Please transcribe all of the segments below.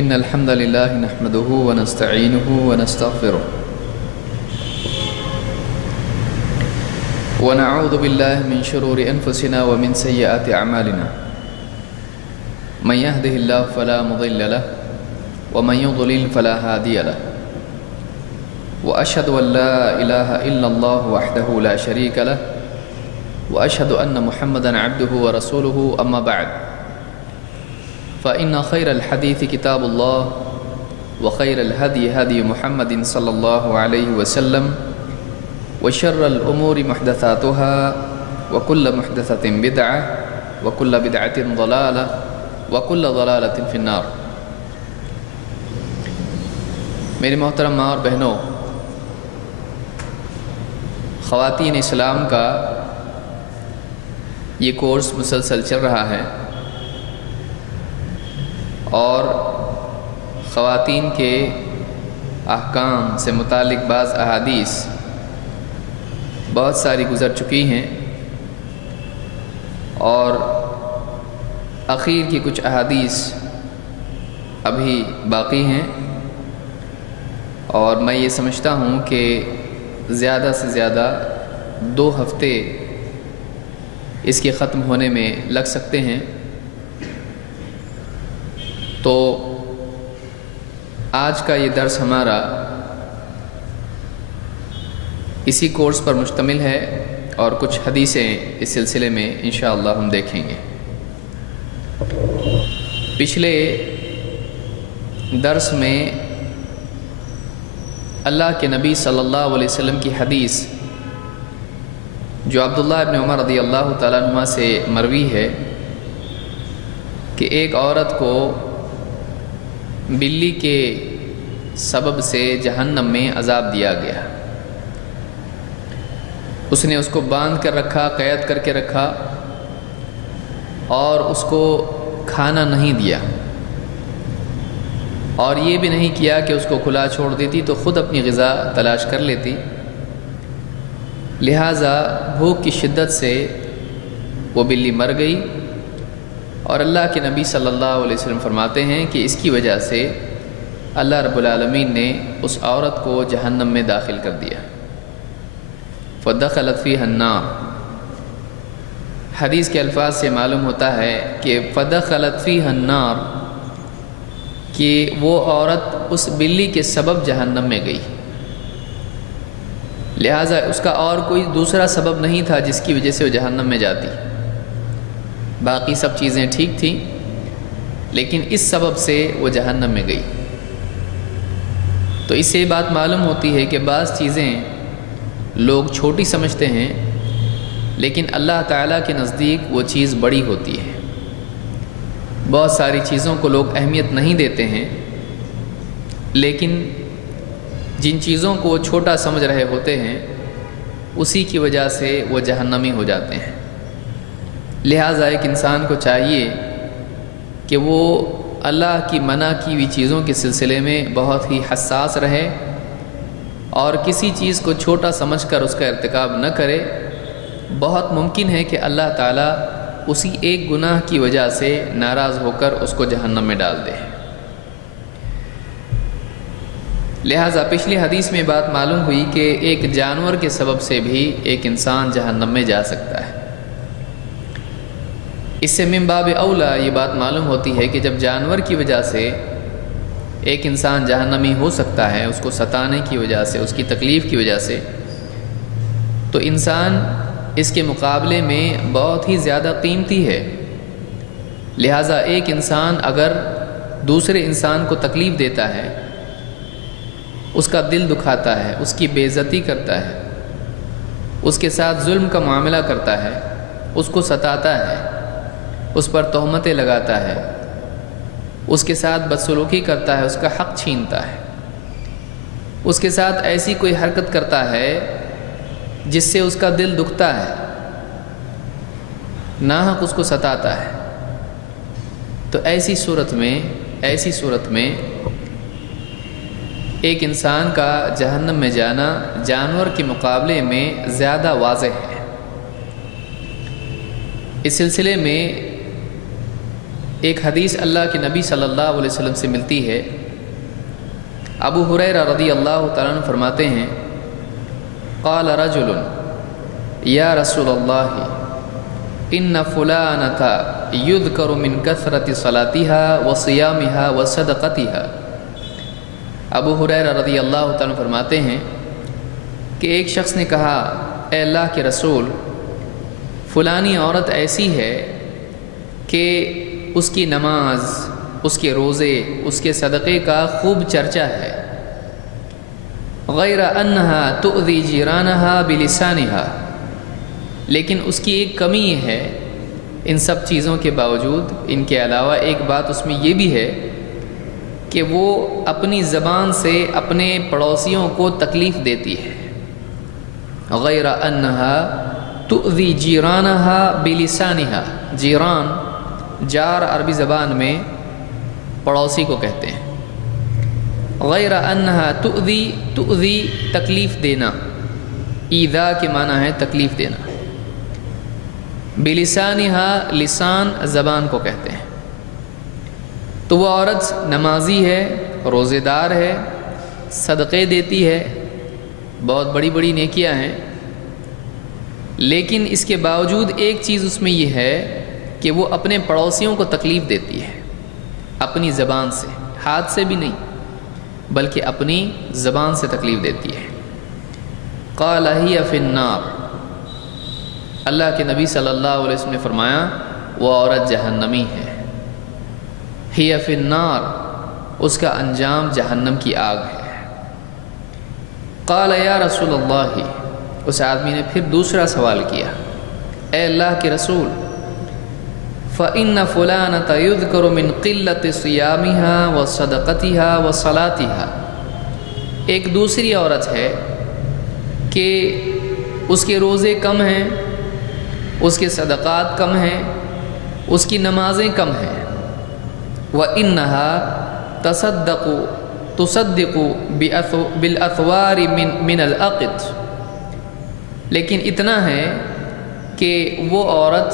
إن الحمد لله نحمده ونستعينه ونستغفره ونعوذ بالله من شرور أنفسنا ومن سيئات أعمالنا من يهده الله فلا مضل له ومن يضلل فلا هادي له وأشهد أن لا إله إلا الله وحده لا شريك له وأشهد أن محمدًا عبده ورسوله أما بعد فإن خير الحديث كتاب الله وخير الهدي هدي محمد صلى الله عليه وسلم وشر الأمور محدثاتها وكل محدثة بدعة وكل بدعة ضلالة وكل ضلالة في النار۔ میری محترم ماں اور بہنوں، خواتین اسلام کا یہ کورس مسلسل چل رہا ہے اور خواتین کے احکام سے متعلق بعض احادیث بہت ساری گزر چکی ہیں اور اخیر کی کچھ احادیث ابھی باقی ہیں، اور میں یہ سمجھتا ہوں کہ زیادہ سے زیادہ 2 ہفتے اس کے ختم ہونے میں لگ سکتے ہیں۔ تو آج کا یہ درس ہمارا اسی کورس پر مشتمل ہے اور کچھ حدیثیں اس سلسلے میں انشاءاللہ ہم دیکھیں گے۔ پچھلے درس میں اللہ کے نبی صلی اللہ علیہ وسلم کی حدیث جو عبداللہ ابن عمر رضی اللہ تعالیٰ عنہ سے مروی ہے کہ ایک عورت کو بلی کے سبب سے جہنم میں عذاب دیا گیا۔ اس نے اس کو باندھ کر رکھا، قید کر کے رکھا اور اس کو کھانا نہیں دیا، اور یہ بھی نہیں کیا کہ اس کو کھلا چھوڑ دیتی تو خود اپنی غذا تلاش کر لیتی، لہٰذا بھوک کی شدت سے وہ بلی مر گئی۔ اور اللہ کے نبی صلی اللہ علیہ وسلم فرماتے ہیں کہ اس کی وجہ سے اللہ رب العالمین نے اس عورت کو جہنم میں داخل کر دیا۔ فدخلت فیہا النار، حدیث کے الفاظ سے معلوم ہوتا ہے کہ فدخلت فیہا النار، کہ وہ عورت اس بلی کے سبب جہنم میں گئی، لہٰذا اس کا اور کوئی دوسرا سبب نہیں تھا جس کی وجہ سے وہ جہنم میں جاتی، باقی سب چیزیں ٹھیک تھیں لیکن اس سبب سے وہ جہنم میں گئی۔ تو اس سے یہ بات معلوم ہوتی ہے کہ بعض چیزیں لوگ چھوٹی سمجھتے ہیں لیکن اللہ تعالیٰ کے نزدیک وہ چیز بڑی ہوتی ہے۔ بہت ساری چیزوں کو لوگ اہمیت نہیں دیتے ہیں، لیکن جن چیزوں کو وہ چھوٹا سمجھ رہے ہوتے ہیں اسی کی وجہ سے وہ جہنمی ہو جاتے ہیں۔ لہٰذا ایک انسان کو چاہیے کہ وہ اللہ کی منع کی ہوئی چیزوں کے سلسلے میں بہت ہی حساس رہے اور کسی چیز کو چھوٹا سمجھ کر اس کا ارتکاب نہ کرے۔ بہت ممکن ہے کہ اللہ تعالیٰ اسی ایک گناہ کی وجہ سے ناراض ہو کر اس کو جہنم میں ڈال دے۔ لہٰذا پچھلی حدیث میں بات معلوم ہوئی کہ ایک جانور کے سبب سے بھی ایک انسان جہنم میں جا سکتا ہے۔ اس سے من باب اولا یہ بات معلوم ہوتی ہے کہ جب جانور کی وجہ سے ایک انسان جہنمی ہو سکتا ہے، اس کو ستانے کی وجہ سے، اس کی تکلیف کی وجہ سے، تو انسان اس کے مقابلے میں بہت ہی زیادہ قیمتی ہے۔ لہٰذا ایک انسان اگر دوسرے انسان کو تکلیف دیتا ہے، اس کا دل دکھاتا ہے، اس کی بے عزتی کرتا ہے، اس کے ساتھ ظلم کا معاملہ کرتا ہے، اس کو ستاتا ہے، اس پر تہمتیں لگاتا ہے، اس کے ساتھ بدسلوکی کرتا ہے، اس کا حق چھینتا ہے، اس کے ساتھ ایسی کوئی حرکت کرتا ہے جس سے اس کا دل دکھتا ہے، ناحق اس کو ستاتا ہے، تو ایسی صورت میں ایک انسان کا جہنم میں جانا جانور کے مقابلے میں زیادہ واضح ہے۔ اس سلسلے میں ایک حدیث اللہ کے نبی صلی اللہ علیہ وسلم سے ملتی ہے۔ ابو ہریرہ رضی اللہ تعالیٰ عنہ فرماتے ہیں قال رجل یا رسول اللہ ان فلانۃ یذکر من کثرت صلاتها وصیامها وصدقتها۔ ابو ہریرہ رضی اللہ تعالیٰ عنہ فرماتے ہیں کہ ایک شخص نے کہا اے اللہ کے رسول، فلانی عورت ایسی ہے کہ اس کی نماز، اس کے روزے، اس کے صدقے کا خوب چرچا ہے، غیر انہا تؤذی جیرانہا بلسانہا، لیکن اس کی ایک کمی یہ ہے، ان سب چیزوں کے باوجود، ان کے علاوہ ایک بات اس میں یہ بھی ہے کہ وہ اپنی زبان سے اپنے پڑوسیوں کو تکلیف دیتی ہے۔ غیر انہا تؤذی جیرانہا بلسانہا، جیران جار عربی زبان میں پڑوسی کو کہتے ہیں۔ غیر انہا تؤذی تکلیف دینا، ایذا کے معنی ہے تکلیف دینا، بلسانہا لسان زبان کو کہتے ہیں۔ تو وہ عورت نمازی ہے، روزے دار ہے، صدقے دیتی ہے، بہت بڑی بڑی نیکیاں ہیں، لیکن اس کے باوجود ایک چیز اس میں یہ ہے کہ وہ اپنے پڑوسیوں کو تکلیف دیتی ہے، اپنی زبان سے، ہاتھ سے بھی نہیں بلکہ اپنی زبان سے تکلیف دیتی ہے۔ قال ہی فی النار، اللہ کے نبی صلی اللہ علیہ وسلم نے فرمایا وہ عورت جہنمی ہے۔ ہی فی النار، اس کا انجام جہنم کی آگ ہے۔ قال یا رسول اللہ، اس آدمی نے پھر دوسرا سوال کیا، اے اللہ کے رسول، فَإِنَّ فُلَانَةَ يُذْكَرُ مِنْ قِلَّةِ صِيَامِهَا وَصَدَقَتِهَا وَصَلَاتِهَا، ایک دوسری عورت ہے کہ اس کے روزے کم ہیں، اس کے صدقات کم ہیں، اس کی نمازیں کم ہیں، وَإِنَّهَا تُصَدِّقُ بِالْأَثْوَارِ مِنَ الْأَقِطِ، لیکن اتنا ہے کہ وہ عورت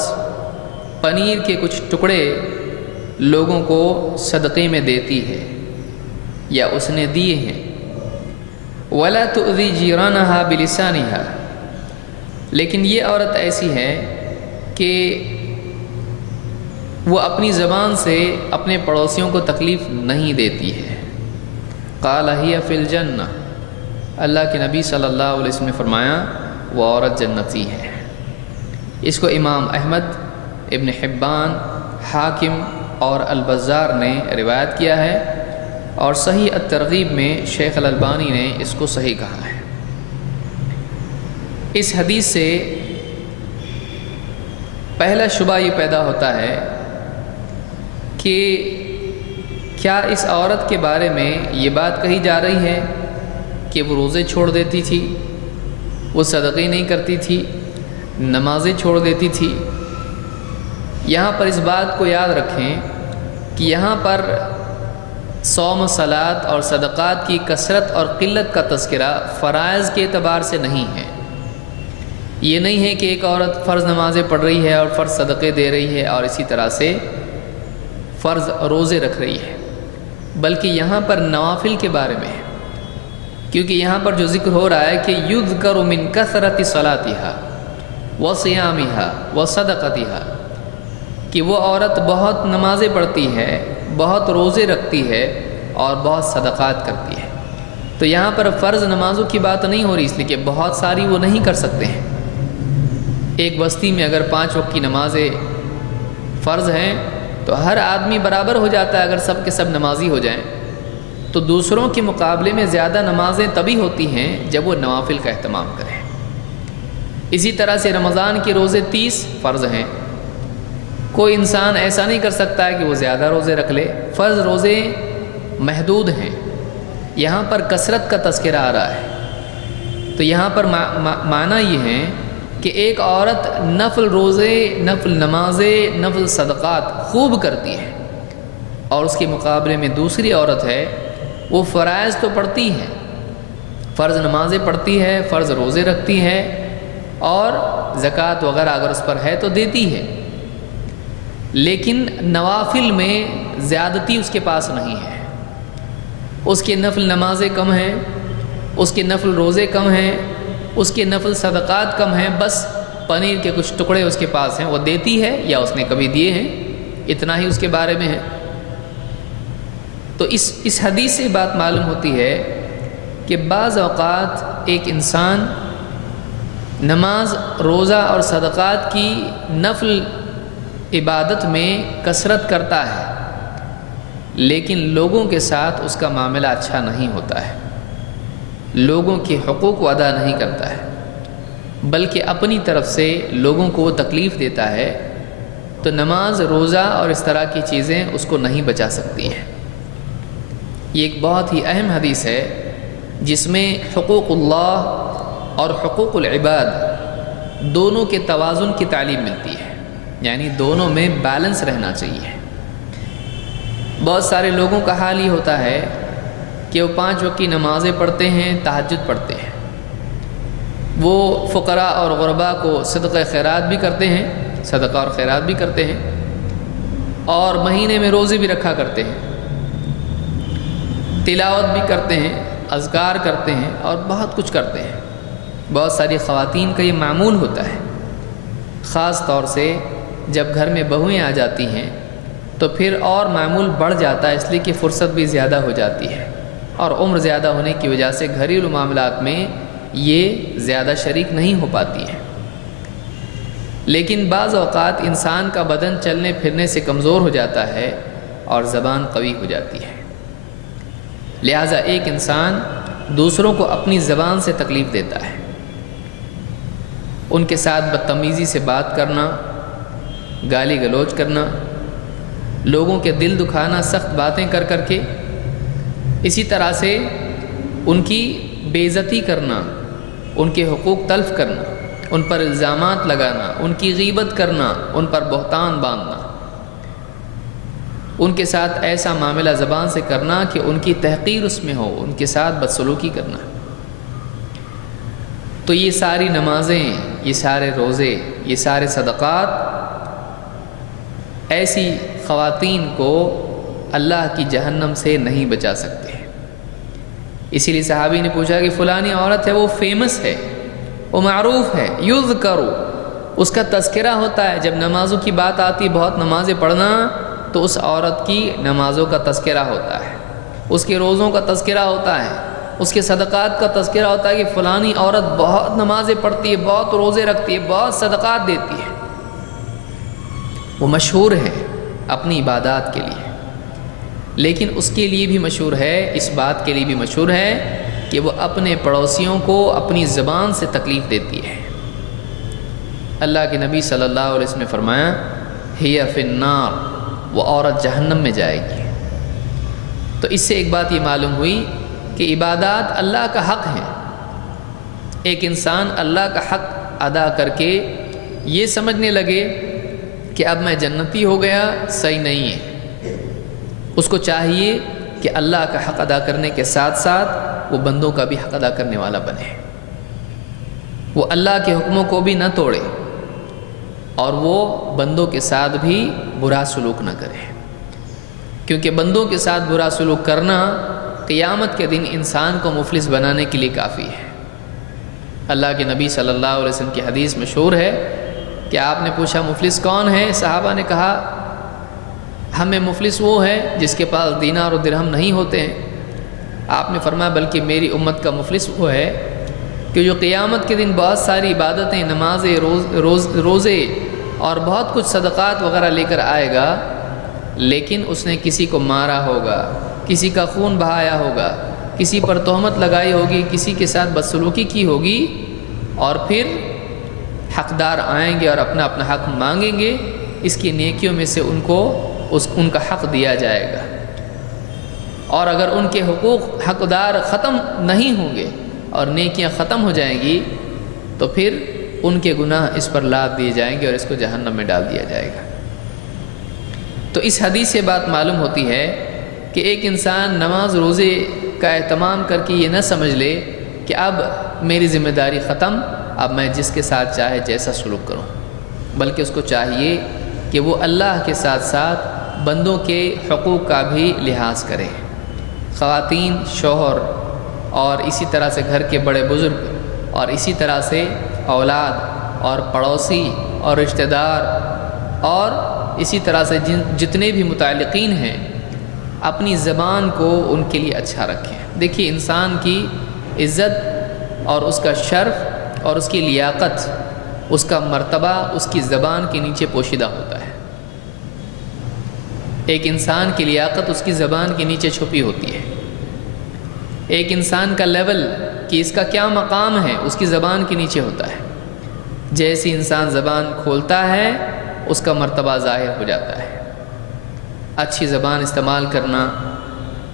پنیر کے کچھ ٹکڑے لوگوں کو صدقے میں دیتی ہے یا اس نے دیے ہیں۔ وَلَا تُؤْذِي جِيرَانَهَا بِلِسَانِهَا، لیکن یہ عورت ایسی ہے کہ وہ اپنی زبان سے اپنے پڑوسیوں کو تکلیف نہیں دیتی ہے۔ قال ہی فی الجنہ، اللہ کے نبی صلی اللہ علیہ وسلم نے فرمایا وہ عورت جنتی ہے۔ اس کو امام احمد، ابن حبان، حاکم اور البزار نے روایت کیا ہے، اور صحیح الترغیب میں شیخ الالبانی نے اس کو صحیح کہا ہے۔ اس حدیث سے پہلا شبہ یہ پیدا ہوتا ہے کہ کیا اس عورت کے بارے میں یہ بات کہی جا رہی ہے کہ وہ روزے چھوڑ دیتی تھی، وہ صدقے نہیں کرتی تھی، نمازیں چھوڑ دیتی تھی؟ یہاں پر اس بات کو یاد رکھیں کہ یہاں پر صوم، صلات اور صدقات کی کثرت اور قلت کا تذکرہ فرائض کے اعتبار سے نہیں ہے۔ یہ نہیں ہے کہ ایک عورت فرض نمازیں پڑھ رہی ہے اور فرض صدقے دے رہی ہے اور اسی طرح سے فرض روزے رکھ رہی ہے، بلکہ یہاں پر نوافل کے بارے میں ہے، کیونکہ یہاں پر جو ذکر ہو رہا ہے کہ یذکر من کثرت صلاتها وصیامها وصدقتها، کہ وہ عورت بہت نمازیں پڑھتی ہے، بہت روزے رکھتی ہے اور بہت صدقات کرتی ہے۔ تو یہاں پر فرض نمازوں کی بات نہیں ہو رہی، اس لیے کہ بہت ساری وہ نہیں کر سکتے ہیں۔ ایک بستی میں اگر 5 وقت کی نمازیں فرض ہیں تو ہر آدمی برابر ہو جاتا ہے اگر سب کے سب نمازی ہو جائیں، تو دوسروں کے مقابلے میں زیادہ نمازیں تبھی ہوتی ہیں جب وہ نوافل کا اہتمام کریں۔ اسی طرح سے رمضان کے روزے 30 فرض ہیں، کوئی انسان ایسا نہیں کر سکتا ہے کہ وہ زیادہ روزے رکھ لے، فرض روزے محدود ہیں۔ یہاں پر کثرت کا تذکرہ آ رہا ہے، تو یہاں پر معنی یہ ہے کہ ایک عورت نفل روزے، نفل نمازیں، نفل صدقات خوب کرتی ہے، اور اس کے مقابلے میں دوسری عورت ہے وہ فرائض تو پڑھتی ہے، فرض نمازیں پڑھتی ہے، فرض روزے رکھتی ہے، اور زکوٰۃ وغیرہ اگر اس پر ہے تو دیتی ہے، لیکن نوافل میں زیادتی اس کے پاس نہیں ہے، اس کے نفل نمازیں کم ہیں، اس کے نفل روزے کم ہیں، اس کے نفل صدقات کم ہیں، بس پنیر کے کچھ ٹکڑے اس کے پاس ہیں، وہ دیتی ہے یا اس نے کبھی دیے ہیں، اتنا ہی اس کے بارے میں ہے۔ تو اس حدیث سے بات معلوم ہوتی ہے کہ بعض اوقات ایک انسان نماز، روزہ اور صدقات کی نفل عبادت میں کثرت کرتا ہے، لیکن لوگوں کے ساتھ اس کا معاملہ اچھا نہیں ہوتا ہے، لوگوں کے حقوق کو ادا نہیں کرتا ہے، بلکہ اپنی طرف سے لوگوں کو وہ تکلیف دیتا ہے، تو نماز، روزہ اور اس طرح کی چیزیں اس کو نہیں بچا سکتی ہیں۔ یہ ایک بہت ہی اہم حدیث ہے جس میں حقوق اللہ اور حقوق العباد دونوں کے توازن کی تعلیم ملتی ہے، یعنی دونوں میں بیلنس رہنا چاہیے۔ بہت سارے لوگوں کا حال یہ ہوتا ہے کہ وہ 5 وقت کی نمازیں پڑھتے ہیں، تہجد پڑھتے ہیں، وہ فقراء اور غرباء کو صدقہ خیرات بھی کرتے ہیں، صدقہ اور خیرات بھی کرتے ہیں، اور مہینے میں روزے بھی رکھا کرتے ہیں، تلاوت بھی کرتے ہیں، اذکار کرتے ہیں اور بہت کچھ کرتے ہیں۔ بہت ساری خواتین کا یہ معمول ہوتا ہے، خاص طور سے جب گھر میں بہویں آ جاتی ہیں تو پھر اور معمول بڑھ جاتا ہے، اس لیے کہ فرصت بھی زیادہ ہو جاتی ہے، اور عمر زیادہ ہونے کی وجہ سے گھریلو معاملات میں یہ زیادہ شریک نہیں ہو پاتی ہے۔ لیکن بعض اوقات انسان کا بدن چلنے پھرنے سے کمزور ہو جاتا ہے اور زبان قوی ہو جاتی ہے، لہٰذا ایک انسان دوسروں کو اپنی زبان سے تکلیف دیتا ہے، ان کے ساتھ بدتمیزی سے بات کرنا، گالی گلوچ کرنا، لوگوں کے دل دکھانا سخت باتیں کر کر کے، اسی طرح سے ان کی بے عزتی کرنا، ان کے حقوق تلف کرنا، ان پر الزامات لگانا، ان کی غیبت کرنا، ان پر بہتان باندھنا، ان کے ساتھ ایسا معاملہ زبان سے کرنا کہ ان کی تحقیر اس میں ہو، ان کے ساتھ بدسلوکی کرنا۔ تو یہ ساری نمازیں، یہ سارے روزے، یہ سارے صدقات ایسی خواتین کو اللہ کی جہنم سے نہیں بچا سکتے۔ اسی لیے صحابی نے پوچھا کہ فلانی عورت ہے، وہ فیمس ہے، وہ معروف ہے، یذکر، اس کا تذکرہ ہوتا ہے، جب نمازوں کی بات آتی، بہت نمازیں پڑھنا، تو اس عورت کی نمازوں کا تذکرہ ہوتا ہے، اس کے روزوں کا تذکرہ ہوتا ہے، اس کے صدقات کا تذکرہ ہوتا ہے کہ فلانی عورت بہت نمازیں پڑھتی ہے، بہت روزے رکھتی ہے، بہت صدقات دیتی ہے۔ وہ مشہور ہے اپنی عبادات کے لیے، لیکن اس کے لیے بھی مشہور ہے، اس بات کے لیے بھی مشہور ہے کہ وہ اپنے پڑوسیوں کو اپنی زبان سے تکلیف دیتی ہے۔ اللہ کے نبی صلی اللہ علیہ وسلم نے فرمایا، ہی فی النار، وہ عورت جہنم میں جائے گی۔ تو اس سے ایک بات یہ معلوم ہوئی کہ عبادات اللہ کا حق ہے۔ ایک انسان اللہ کا حق ادا کر کے یہ سمجھنے لگے کہ اب میں جنتی ہو گیا، صحیح نہیں ہے۔ اس کو چاہیے کہ اللہ کا حق ادا کرنے کے ساتھ ساتھ وہ بندوں کا بھی حق ادا کرنے والا بنے، وہ اللہ کے حکموں کو بھی نہ توڑے، اور وہ بندوں کے ساتھ بھی برا سلوک نہ کرے، کیونکہ بندوں کے ساتھ برا سلوک کرنا قیامت کے دن انسان کو مفلس بنانے کے لیے کافی ہے۔ اللہ کے نبی صلی اللہ علیہ وسلم کی حدیث مشہور ہے کہ آپ نے پوچھا مفلس کون ہے؟ صحابہ نے کہا ہمیں مفلس وہ ہے جس کے پاس دینار اور درہم نہیں ہوتے ہیں۔ آپ نے فرمایا بلکہ میری امت کا مفلس وہ ہے کہ جو قیامت کے دن بہت ساری عبادتیں، نمازیں، روزے اور بہت کچھ صدقات وغیرہ لے کر آئے گا، لیکن اس نے کسی کو مارا ہوگا، کسی کا خون بہایا ہوگا، کسی پر تہمت لگائی ہوگی، کسی کے ساتھ بدسلوکی کی ہوگی، اور پھر حقدار آئیں گے اور اپنا اپنا حق مانگیں گے، اس کی نیکیوں میں سے ان کو ان کا حق دیا جائے گا، اور اگر ان کے حقوق حقدار ختم نہیں ہوں گے اور نیکیاں ختم ہو جائیں گی تو پھر ان کے گناہ اس پر لاد دیے جائیں گے اور اس کو جہنم میں ڈال دیا جائے گا۔ تو اس حدیث سے بات معلوم ہوتی ہے کہ ایک انسان نماز روزے کا اہتمام کر کے یہ نہ سمجھ لے کہ اب میری ذمہ داری ختم، اب میں جس کے ساتھ چاہے جیسا سلوک کروں، بلکہ اس کو چاہیے کہ وہ اللہ کے ساتھ ساتھ بندوں کے حقوق کا بھی لحاظ کرے۔ خواتین، شوہر اور اسی طرح سے گھر کے بڑے بزرگ اور اسی طرح سے اولاد اور پڑوسی اور رشتہ دار اور اسی طرح سے جتنے بھی متعلقین ہیں اپنی زبان کو ان کے لیے اچھا رکھیں۔ دیکھیے انسان کی عزت اور اس کا شرف اور اس کی لیاقت، اس کا مرتبہ اس کی زبان کے نیچے پوشیدہ ہوتا ہے۔ ایک انسان کی لیاقت اس کی زبان کے نیچے چھپی ہوتی ہے۔ ایک انسان کا لیول کہ اس کا کیا مقام ہے اس کی زبان کے نیچے ہوتا ہے۔ جیسی انسان زبان کھولتا ہے اس کا مرتبہ ظاہر ہو جاتا ہے۔ اچھی زبان استعمال کرنا،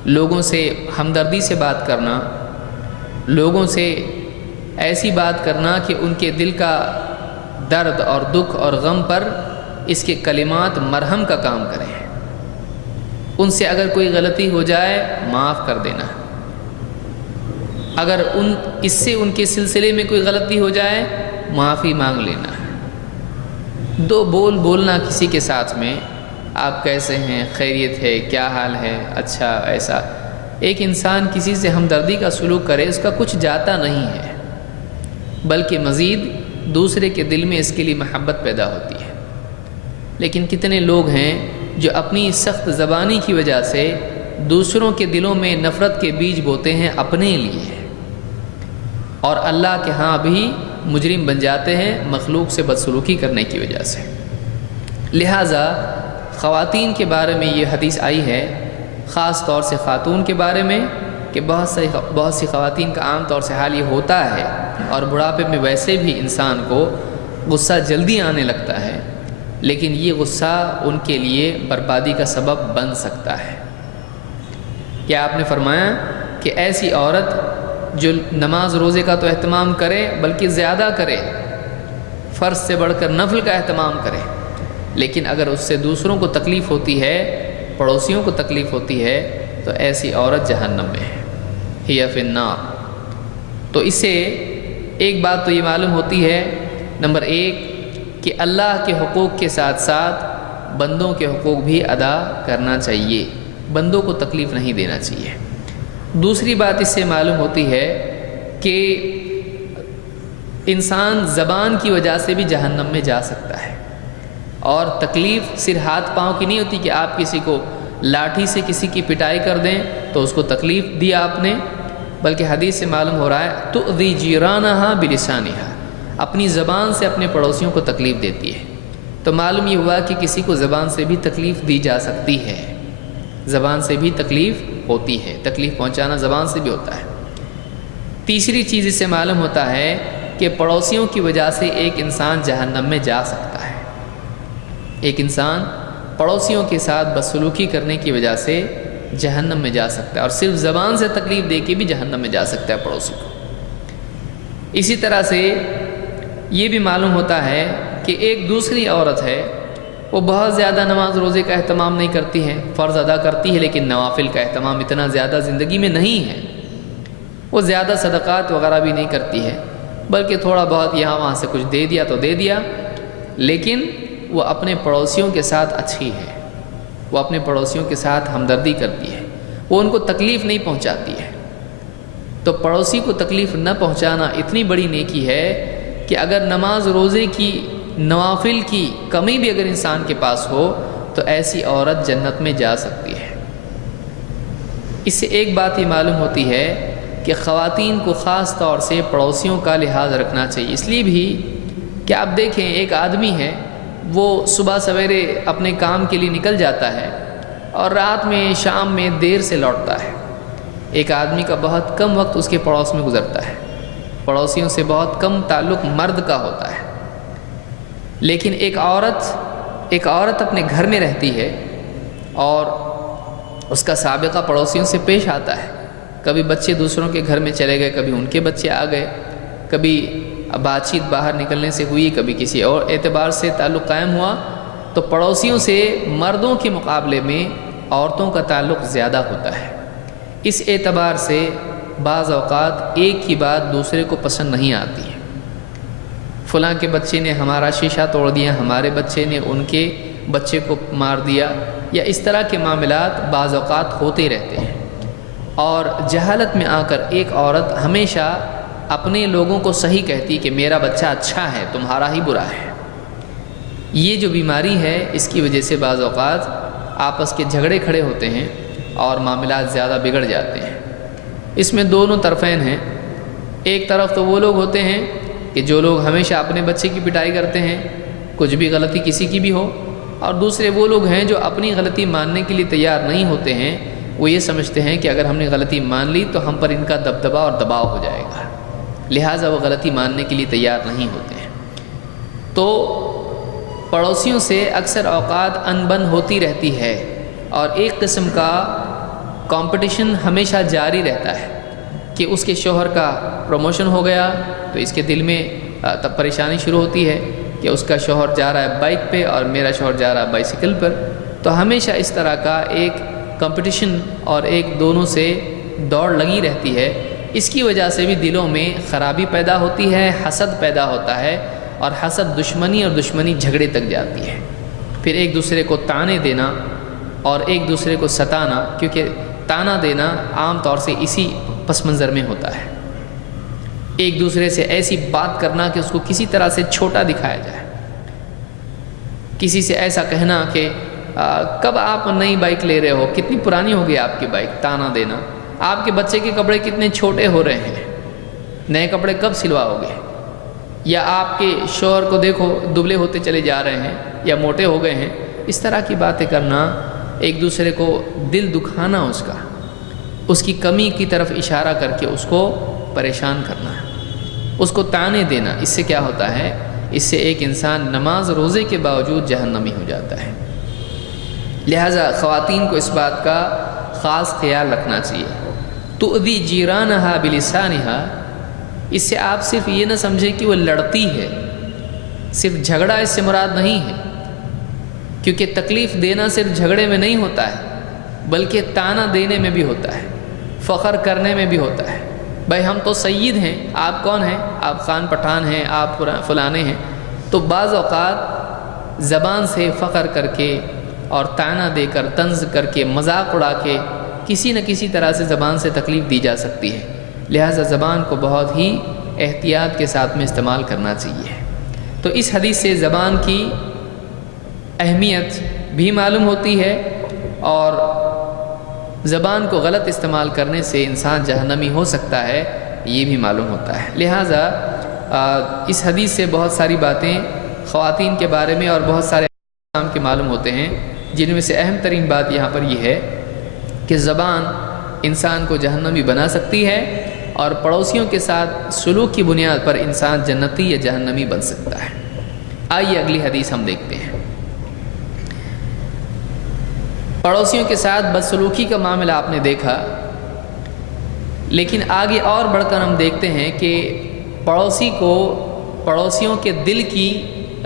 لوگوں سے ہمدردی سے بات کرنا، لوگوں سے ایسی بات کرنا کہ ان کے دل کا درد اور دکھ اور غم پر اس کے کلمات مرہم کا کام کریں۔ ان سے اگر کوئی غلطی ہو جائے معاف کر دینا، اگر اس سے ان کے سلسلے میں کوئی غلطی ہو جائے معافی مانگ لینا۔ دو بول بولنا کسی کے ساتھ میں، آپ کیسے ہیں، خیریت ہے، کیا حال ہے، اچھا ایسا۔ ایک انسان کسی سے ہمدردی کا سلوک کرے اس کا کچھ جاتا نہیں ہے، بلکہ مزید دوسرے کے دل میں اس کے لیے محبت پیدا ہوتی ہے۔ لیکن کتنے لوگ ہیں جو اپنی سخت زبانی کی وجہ سے دوسروں کے دلوں میں نفرت کے بیج بوتے ہیں اپنے لیے، اور اللہ کے ہاں بھی مجرم بن جاتے ہیں مخلوق سے بدسلوکی کرنے کی وجہ سے۔ لہٰذا خواتین کے بارے میں یہ حدیث آئی ہے، خاص طور سے خاتون کے بارے میں، کہ بہت سی خواتین کا عام طور سے حال یہ ہوتا ہے، اور بڑھاپے میں ویسے بھی انسان کو غصہ جلدی آنے لگتا ہے، لیکن یہ غصہ ان کے لیے بربادی کا سبب بن سکتا ہے۔ کیا آپ نے فرمایا کہ ایسی عورت جو نماز روزے کا تو اہتمام کرے بلکہ زیادہ کرے، فرض سے بڑھ کر نفل کا اہتمام کرے، لیکن اگر اس سے دوسروں کو تکلیف ہوتی ہے، پڑوسیوں کو تکلیف ہوتی ہے، تو ایسی عورت جہنم میں ہے، ہی فی النار۔ تو اس سے ایک بات تو یہ معلوم ہوتی ہے، نمبر ایک کہ اللہ کے حقوق کے ساتھ ساتھ بندوں کے حقوق بھی ادا کرنا چاہیے، بندوں کو تکلیف نہیں دینا چاہیے۔ دوسری بات اس سے معلوم ہوتی ہے کہ انسان زبان کی وجہ سے بھی جہنم میں جا سکتا ہے، اور تکلیف صرف ہاتھ پاؤں کی نہیں ہوتی کہ آپ کسی کو لاٹھی سے کسی کی پٹائی کر دیں تو اس کو تکلیف دی آپ نے، بلکہ حدیث سے معلوم ہو رہا ہے تؤذی جیرانہا بلسانہا، اپنی زبان سے اپنے پڑوسیوں کو تکلیف دیتی ہے۔ تو معلوم یہ ہوا کہ کسی کو زبان سے بھی تکلیف دی جا سکتی ہے، زبان سے بھی تکلیف ہوتی ہے، تکلیف پہنچانا زبان سے بھی ہوتا ہے۔ تیسری چیز اس سے معلوم ہوتا ہے کہ پڑوسیوں کی وجہ سے ایک انسان جہنم میں جا سکتا ہے، ایک انسان پڑوسیوں کے ساتھ بدسلوکی کرنے کی وجہ سے جہنم میں جا سکتا ہے، اور صرف زبان سے تکلیف دے کے بھی جہنم میں جا سکتا ہے پڑوسی کو۔ اسی طرح سے یہ بھی معلوم ہوتا ہے کہ ایک دوسری عورت ہے، وہ بہت زیادہ نماز روزے کا اہتمام نہیں کرتی ہے، فرض ادا کرتی ہے لیکن نوافل کا اہتمام اتنا زیادہ زندگی میں نہیں ہے، وہ زیادہ صدقات وغیرہ بھی نہیں کرتی ہے، بلکہ تھوڑا بہت یہاں وہاں سے کچھ دے دیا تو دے دیا، لیکن وہ اپنے پڑوسیوں کے ساتھ اچھی ہے، وہ اپنے پڑوسیوں کے ساتھ ہمدردی کرتی ہے، وہ ان کو تکلیف نہیں پہنچاتی ہے۔ تو پڑوسی کو تکلیف نہ پہنچانا اتنی بڑی نیکی ہے کہ اگر نماز روزے کی نوافل کی کمی بھی اگر انسان کے پاس ہو تو ایسی عورت جنت میں جا سکتی ہے۔ اس سے ایک بات یہ معلوم ہوتی ہے کہ خواتین کو خاص طور سے پڑوسیوں کا لحاظ رکھنا چاہیے، اس لیے بھی کہ آپ دیکھیں ایک آدمی ہے، وہ صبح سویرے اپنے کام کے لیے نکل جاتا ہے اور رات میں شام میں دیر سے لوٹتا ہے۔ ایک آدمی کا بہت کم وقت اس کے پڑوس میں گزرتا ہے، پڑوسیوں سے بہت کم تعلق مرد کا ہوتا ہے، لیکن ایک عورت اپنے گھر میں رہتی ہے اور اس کا سابقہ پڑوسیوں سے پیش آتا ہے، کبھی بچے دوسروں کے گھر میں چلے گئے، کبھی ان کے بچے آ گئے، کبھی بات چیت باہر نکلنے سے ہوئی، کبھی کسی اور اعتبار سے تعلق قائم ہوا، تو پڑوسیوں سے مردوں کے مقابلے میں عورتوں کا تعلق زیادہ ہوتا ہے۔ اس اعتبار سے بعض اوقات ایک کی بات دوسرے کو پسند نہیں آتی ہے، فلاں کے بچے نے ہمارا شیشہ توڑ دیا، ہمارے بچے نے ان کے بچے کو مار دیا، یا اس طرح کے معاملات بعض اوقات ہوتے رہتے ہیں۔ اور جہالت میں آ کر ایک عورت ہمیشہ اپنے لوگوں کو صحیح کہتی کہ میرا بچہ اچھا ہے، تمہارا ہی برا ہے۔ یہ جو بیماری ہے، اس کی وجہ سے بعض اوقات آپس کے جھگڑے کھڑے ہوتے ہیں اور معاملات زیادہ بگڑ جاتے ہیں۔ اس میں دونوں طرفین ہیں۔ ایک طرف تو وہ لوگ ہوتے ہیں کہ جو لوگ ہمیشہ اپنے بچے کی پٹائی کرتے ہیں، کچھ بھی غلطی کسی کی بھی ہو، اور دوسرے وہ لوگ ہیں جو اپنی غلطی ماننے کے لیے تیار نہیں ہوتے ہیں۔ وہ یہ سمجھتے ہیں کہ اگر ہم نے غلطی مان لی تو ہم پر ان کا دبدبہ اور دباؤ ہو جائے گا، لہٰذا وہ غلطی ماننے کے لیے تیار نہیں ہوتے ہیں۔ تو پڑوسیوں سے اکثر اوقات انبن ہوتی رہتی ہے، اور ایک قسم کا کمپٹیشن ہمیشہ جاری رہتا ہے کہ اس کے شوہر کا پروموشن ہو گیا تو اس کے دل میں تب پریشانی شروع ہوتی ہے کہ اس کا شوہر جا رہا ہے بائک پہ اور میرا شوہر جا رہا ہے بائیسیکل پر۔ تو ہمیشہ اس طرح کا ایک کمپٹیشن اور ایک دونوں سے دوڑ لگی رہتی ہے۔ اس کی وجہ سے بھی دلوں میں خرابی پیدا ہوتی ہے، حسد پیدا ہوتا ہے، اور حسد دشمنی اور دشمنی جھگڑے تک جاتی ہے۔ پھر ایک دوسرے کو طعنے دینا اور ایک دوسرے کو ستانا، کیونکہ طعنہ دینا عام طور سے اسی پس منظر میں ہوتا ہے، ایک دوسرے سے ایسی بات کرنا کہ اس کو کسی طرح سے چھوٹا دکھایا جائے، کسی سے ایسا کہنا کہ کب آپ نئی بائک لے رہے ہو، کتنی پرانی ہو گئی آپ کی بائک، طعنہ دینا، آپ کے بچے کے کپڑے کتنے چھوٹے ہو رہے ہیں، نئے کپڑے کب سلواؤ گے، یا آپ کے شوہر کو دیکھو دبلے ہوتے چلے جا رہے ہیں یا موٹے ہو گئے ہیں۔ اس طرح کی باتیں کرنا، ایک دوسرے کو دل دکھانا، اس کی کمی کی طرف اشارہ کر کے اس کو پریشان کرنا، اس کو طعنے دینا، اس سے کیا ہوتا ہے؟ اس سے ایک انسان نماز روزے کے باوجود جہنمی ہو جاتا ہے۔ لہٰذا خواتین کو اس بات کا خاص خیال رکھنا چاہیے۔ تؤذی جیرانہا بلسانہا، اس سے آپ صرف یہ نہ سمجھیں کہ وہ لڑتی ہے، صرف جھگڑا اس سے مراد نہیں ہے، کیونکہ تکلیف دینا صرف جھگڑے میں نہیں ہوتا ہے، بلکہ طعنہ دینے میں بھی ہوتا ہے، فخر کرنے میں بھی ہوتا ہے۔ بھائی ہم تو سید ہیں، آپ کون ہیں؟ آپ خان پٹھان ہیں، آپ فلانے ہیں۔ تو بعض اوقات زبان سے فخر کر کے اور طعنہ دے کر، طنز کر کے، مذاق اڑا کے کسی نہ کسی طرح سے زبان سے تکلیف دی جا سکتی ہے۔ لہٰذا زبان کو بہت ہی احتیاط کے ساتھ میں استعمال کرنا چاہیے۔ تو اس حدیث سے زبان کی اہمیت بھی معلوم ہوتی ہے، اور زبان کو غلط استعمال کرنے سے انسان جہنمی ہو سکتا ہے، یہ بھی معلوم ہوتا ہے۔ لہٰذا اس حدیث سے بہت ساری باتیں خواتین کے بارے میں اور بہت سارے احکام کے معلوم ہوتے ہیں، جن میں سے اہم ترین بات یہاں پر یہ ہے کہ زبان انسان کو جہنمی بنا سکتی ہے، اور پڑوسیوں کے ساتھ سلوک کی بنیاد پر انسان جنتی یا جہنمی بن سکتا ہے۔ آئیے اگلی حدیث ہم دیکھتے ہیں۔ پڑوسیوں کے ساتھ بدسلوکی کا معاملہ آپ نے دیکھا، لیکن آگے اور بڑھ کر ہم دیکھتے ہیں کہ پڑوسی کو پڑوسیوں کے دل کی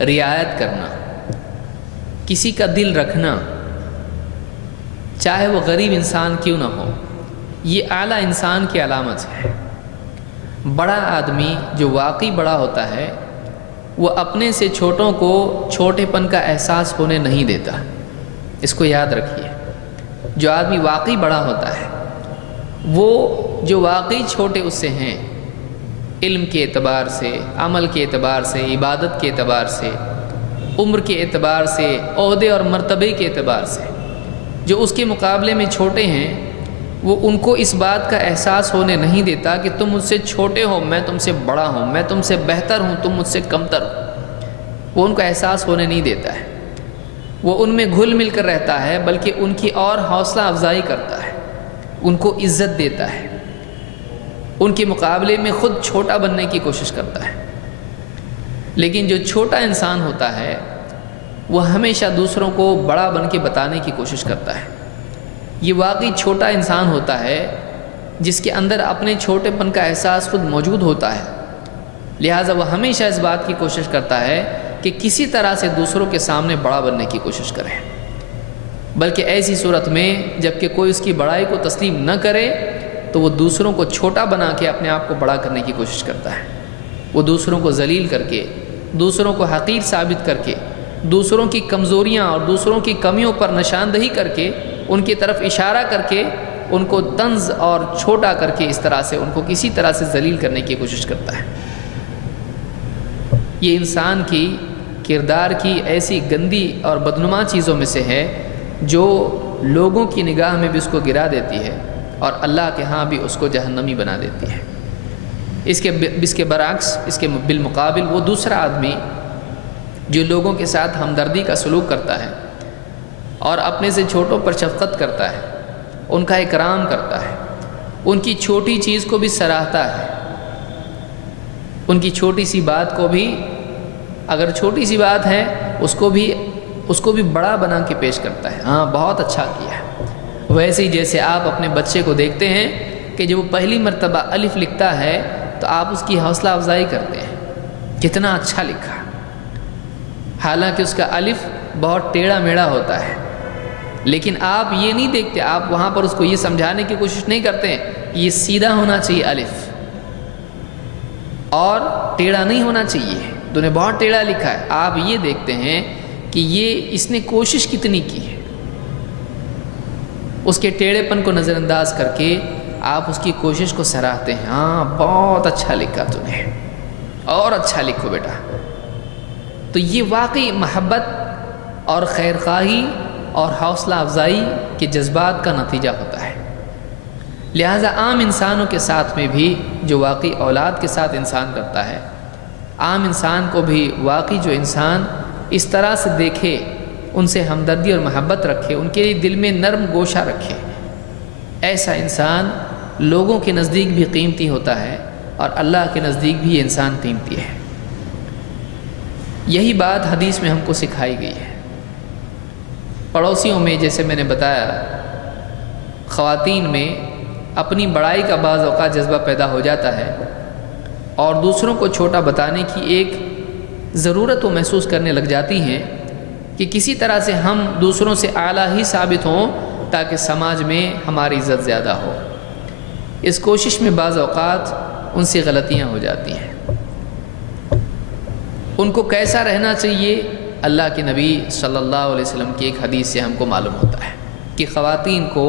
رعایت کرنا، کسی کا دل رکھنا، چاہے وہ غریب انسان کیوں نہ ہو، یہ اعلیٰ انسان کی علامت ہے۔ بڑا آدمی جو واقعی بڑا ہوتا ہے، وہ اپنے سے چھوٹوں کو چھوٹے پن کا احساس ہونے نہیں دیتا، اس کو یاد رکھیے۔ جو آدمی واقعی بڑا ہوتا ہے، وہ جو واقعی چھوٹے اس سے ہیں، علم کے اعتبار سے، عمل کے اعتبار سے، عبادت کے اعتبار سے، عمر کے اعتبار سے، عہدے اور مرتبے کے اعتبار سے، جو اس کے مقابلے میں چھوٹے ہیں، وہ ان کو اس بات کا احساس ہونے نہیں دیتا کہ تم مجھ سے چھوٹے ہو، میں تم سے بڑا ہوں، میں تم سے بہتر ہوں، تم مجھ سے کمتر ہو۔ وہ ان کو احساس ہونے نہیں دیتا ہے، وہ ان میں گھل مل کر رہتا ہے، بلکہ ان کی اور حوصلہ افزائی کرتا ہے، ان کو عزت دیتا ہے، ان کے مقابلے میں خود چھوٹا بننے کی کوشش کرتا ہے۔ لیکن جو چھوٹا انسان ہوتا ہے، وہ ہمیشہ دوسروں کو بڑا بن کے بتانے کی کوشش کرتا ہے۔ یہ واقعی چھوٹا انسان ہوتا ہے جس کے اندر اپنے چھوٹے پن کا احساس خود موجود ہوتا ہے، لہٰذا وہ ہمیشہ اس بات کی کوشش کرتا ہے کہ کسی طرح سے دوسروں کے سامنے بڑا بننے کی کوشش کرے، بلکہ ایسی صورت میں جب کہ کوئی اس کی بڑائی کو تسلیم نہ کرے تو وہ دوسروں کو چھوٹا بنا کے اپنے آپ کو بڑا کرنے کی کوشش کرتا ہے۔ وہ دوسروں کو ذلیل کر کے، دوسروں کو حقیر ثابت کر کے، دوسروں کی کمزوریاں اور دوسروں کی کمیوں پر نشاندہی کر کے، ان کی طرف اشارہ کر کے، ان کو طنز اور چھوٹا کر کے اس طرح سے ان کو کسی طرح سے ذلیل کرنے کی کوشش کرتا ہے۔ یہ انسان کی کردار کی ایسی گندی اور بدنما چیزوں میں سے ہے جو لوگوں کی نگاہ میں بھی اس کو گرا دیتی ہے اور اللہ کے ہاں بھی اس کو جہنمی بنا دیتی ہے۔ اس کے برعکس، اس کے بالمقابل وہ دوسرا آدمی جو لوگوں کے ساتھ ہمدردی کا سلوک کرتا ہے اور اپنے سے چھوٹوں پر شفقت کرتا ہے، ان کا اکرام کرتا ہے، ان کی چھوٹی چیز کو بھی سراہتا ہے، ان کی چھوٹی سی بات کو بھی، اگر چھوٹی سی بات ہے اس کو بھی بڑا بنا کے پیش کرتا ہے، ہاں بہت اچھا کیا ہے۔ ویسے ہی جیسے آپ اپنے بچے کو دیکھتے ہیں کہ جب وہ پہلی مرتبہ الف لکھتا ہے تو آپ اس کی حوصلہ افزائی کرتے ہیں، کتنا اچھا لکھا، حالانکہ اس کا الف بہت ٹیڑھا میڑھا ہوتا ہے، لیکن آپ یہ نہیں دیکھتے، آپ وہاں پر اس کو یہ سمجھانے کی کوشش نہیں کرتے کہ یہ سیدھا ہونا چاہیے الف اور ٹیڑھا نہیں ہونا چاہیے، تو نے بہت ٹیڑھا لکھا ہے۔ آپ یہ دیکھتے ہیں کہ اس نے کوشش کتنی کی ہے، اس کے ٹیڑھے پن کو نظر انداز کر کے آپ اس کی کوشش کو سراہتے ہیں، ہاں بہت اچھا لکھا تو نے، اور اچھا لکھو بیٹا۔ تو یہ واقعی محبت اور خیر خواہی اور حوصلہ افزائی کے جذبات کا نتیجہ ہوتا ہے۔ لہٰذا عام انسانوں کے ساتھ میں بھی جو واقعی اولاد کے ساتھ انسان کرتا ہے، عام انسان کو بھی واقعی جو انسان اس طرح سے دیکھے، ان سے ہمدردی اور محبت رکھے، ان کے دل میں نرم گوشہ رکھے، ایسا انسان لوگوں کے نزدیک بھی قیمتی ہوتا ہے اور اللہ کے نزدیک بھی یہ انسان قیمتی ہے۔ یہی بات حدیث میں ہم کو سکھائی گئی ہے۔ پڑوسیوں میں جیسے میں نے بتایا، خواتین میں اپنی بڑائی کا بعض اوقات جذبہ پیدا ہو جاتا ہے اور دوسروں کو چھوٹا بتانے کی ایک ضرورت وہ محسوس کرنے لگ جاتی ہیں کہ کسی طرح سے ہم دوسروں سے اعلیٰ ہی ثابت ہوں تاکہ سماج میں ہماری عزت زیادہ ہو۔ اس کوشش میں بعض اوقات ان سے غلطیاں ہو جاتی ہیں۔ ان کو کیسا رہنا چاہیے، اللہ کے نبی صلی اللہ علیہ وسلم کی ایک حدیث سے ہم کو معلوم ہوتا ہے کہ خواتین کو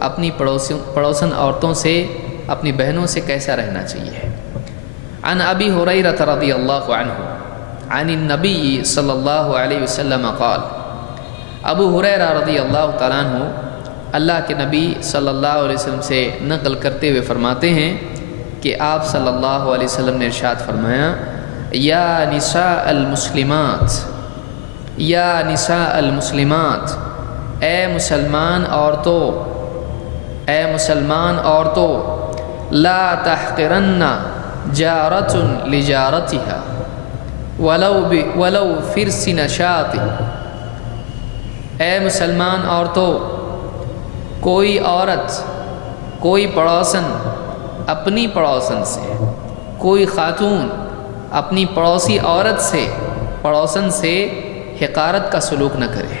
اپنی پڑوسن عورتوں سے، اپنی بہنوں سے کیسا رہنا چاہیے۔ عن ابی ہریرہ رضی اللہ عنہ عن النبی صلی اللہ علیہ وسلم قال، ابو ہریرہ رضی اللہ تعالیٰ عنہ اللہ کے نبی صلی اللہ علیہ وسلم سے نقل کرتے ہوئے فرماتے ہیں کہ آپ صلی اللہ علیہ وسلم نے ارشاد فرمایا، یا نساء المسلمات، یا نساء المسلمات، اے مسلمان عورتوں، اے مسلمان عورتوں، لا تحقرن جارۃ لجارتها ولو فرس نشاط، اے مسلمان عورتوں، کوئی عورت، کوئی پڑوسن اپنی پڑوسن سے، کوئی خاتون اپنی پڑوسی عورت سے، پڑوسن سے حقارت کا سلوک نہ کرے۔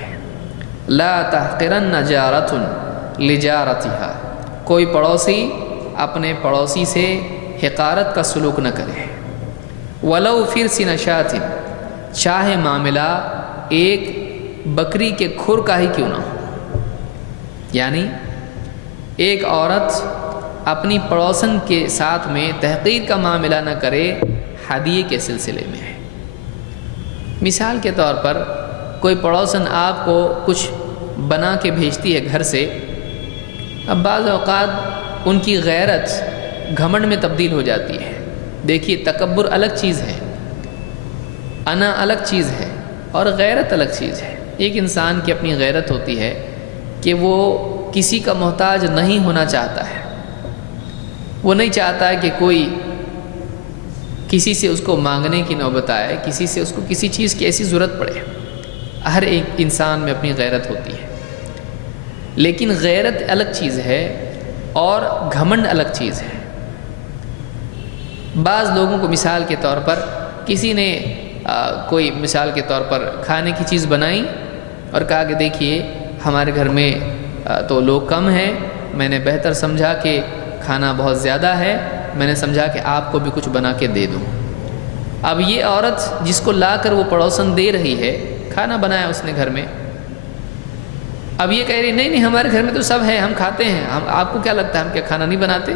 لا تحقرن جارۃ لجارتها، کوئی پڑوسی اپنے پڑوسی سے حقارت کا سلوک نہ کرے۔ ولو فرس نشاط، چاہے معاملہ ایک بکری کے کھر کا ہی کیوں نہ ہو، یعنی ایک عورت اپنی پڑوسن کے ساتھ میں تحقیر کا معاملہ نہ کرے، ہدیے کے سلسلے میں ہے۔ مثال کے طور پر کوئی پڑوسن آپ کو کچھ بنا کے بھیجتی ہے گھر سے، اب بعض اوقات ان کی غیرت گھمنڈ میں تبدیل ہو جاتی ہے۔ دیکھیے، تکبر الگ چیز ہے، انا الگ چیز ہے، اور غیرت الگ چیز ہے۔ ایک انسان کی اپنی غیرت ہوتی ہے کہ وہ کسی کا محتاج نہیں ہونا چاہتا ہے، وہ نہیں چاہتا ہے کہ کوئی کسی سے اس کو مانگنے کی نوبت آئے، کسی سے اس کو کسی چیز کی ایسی ضرورت پڑے۔ ہر ایک انسان میں اپنی غیرت ہوتی ہے، لیکن غیرت الگ چیز ہے اور گھمنڈ الگ چیز ہے۔ بعض لوگوں کو مثال کے طور پر کسی نے کوئی مثال کے طور پر کھانے کی چیز بنائی اور کہا کہ دیکھیے ہمارے گھر میں تو لوگ کم ہیں، میں نے بہتر سمجھا کہ کھانا بہت زیادہ ہے، میں نے سمجھا کہ آپ کو بھی کچھ بنا کے دے دوں۔ اب یہ عورت جس کو لا کر وہ پڑوسن دے رہی ہے کھانا بنایا اس نے گھر میں. اب یہ کہہ رہی نہیں نہیں ہمارے گھر میں تو سب ہے، ہم کھاتے ہیں، ہم آپ کو کیا لگتا ہے ہم کیا کھانا نہیں بناتے؟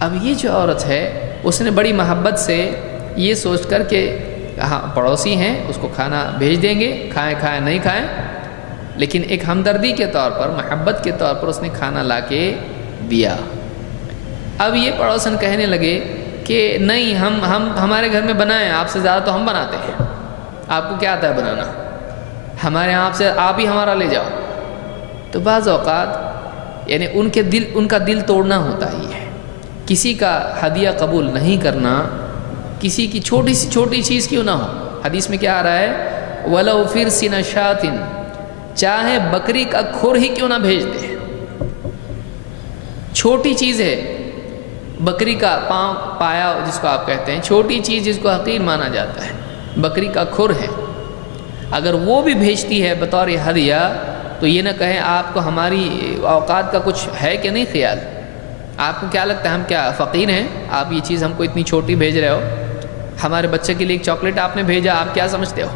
اب یہ جو عورت ہے اس نے بڑی محبت سے یہ سوچ کر کہ ہاں پڑوسی ہیں اس کو کھانا بھیج دیں گے، کھائیں کھائیں نہیں کھائیں، لیکن ایک ہمدردی کے طور پر، محبت کے طور پر اس نے کھانا لا کے دیا. اب یہ پڑوسن کہنے لگے کہ نہیں ہمارے گھر میں بنائیں، آپ سے زیادہ تو ہم بناتے ہیں، آپ کو کیا آتا ہے بنانا، ہمارے یہاں سے آپ ہی ہمارا لے جاؤ. تو بعض اوقات یعنی ان کا دل توڑنا ہوتا ہی ہے. کسی کا ہدیہ قبول نہیں کرنا، کسی کی چھوٹی سی چھوٹی چیز کیوں نہ ہو. حدیث میں کیا آ رہا ہے، وَلَوْ فِرْسِنَ شَاتٍ، چاہے بکری کا کھر ہی کیوں نہ بھیج دے. چھوٹی چیز ہے، بکری کا پاؤں پایا جس کو آپ کہتے ہیں، چھوٹی چیز جس کو حقیر مانا جاتا ہے، بکری کا کھر ہے، اگر وہ بھی بھیجتی ہے بطور ہدیہ تو یہ نہ کہیں آپ کو ہماری اوقات کا کچھ ہے کہ نہیں خیال. آپ کو کیا لگتا ہے ہم کیا فقیر ہیں، آپ یہ چیز ہم کو اتنی چھوٹی بھیج رہے ہو؟ ہمارے بچے کے لیے ایک چاکلیٹ آپ نے بھیجا، آپ کیا سمجھتے ہو؟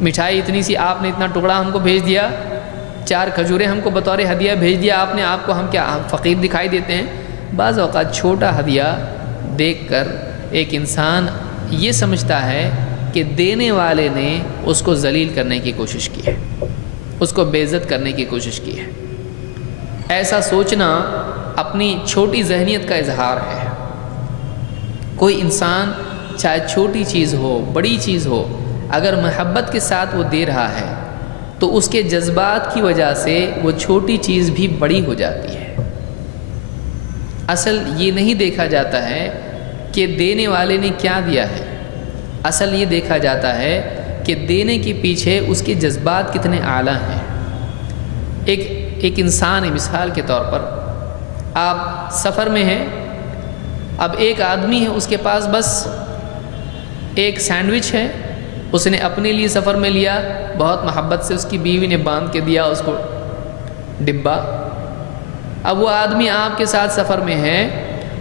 مٹھائی اتنی سی آپ نے اتنا ٹکڑا ہم کو بھیج دیا، 4 کھجوریں ہم کو بطور ہدیہ بھیج دیا آپ نے، آپ کو ہم کیا فقیر دکھائی دیتے ہیں؟ بعض اوقات چھوٹا ہدیہ دیکھ کر ایک انسان یہ سمجھتا ہے کہ دینے والے نے اس کو ذلیل کرنے کی کوشش کی ہے، اس کو بے عزت کرنے کی کوشش کی ہے. ایسا سوچنا اپنی چھوٹی ذہنیت کا اظہار ہے. کوئی انسان چاہے چھوٹی چیز ہو بڑی چیز ہو، اگر محبت کے ساتھ وہ دے رہا ہے تو اس کے جذبات کی وجہ سے وہ چھوٹی چیز بھی بڑی ہو جاتی ہے. اصل یہ نہیں دیکھا جاتا ہے کہ دینے والے نے کیا دیا ہے، اصل یہ دیکھا جاتا ہے کہ دینے کے پیچھے اس کے جذبات کتنے اعلیٰ ہیں. ایک انسان مثال کے طور پر آپ سفر میں ہیں، اب ایک آدمی ہے اس کے پاس بس ایک سینڈوچ ہے، اس نے اپنے لیے سفر میں لیا، بہت محبت سے اس کی بیوی نے باندھ کے دیا اس کو ڈبہ. اب وہ آدمی آپ کے ساتھ سفر میں ہے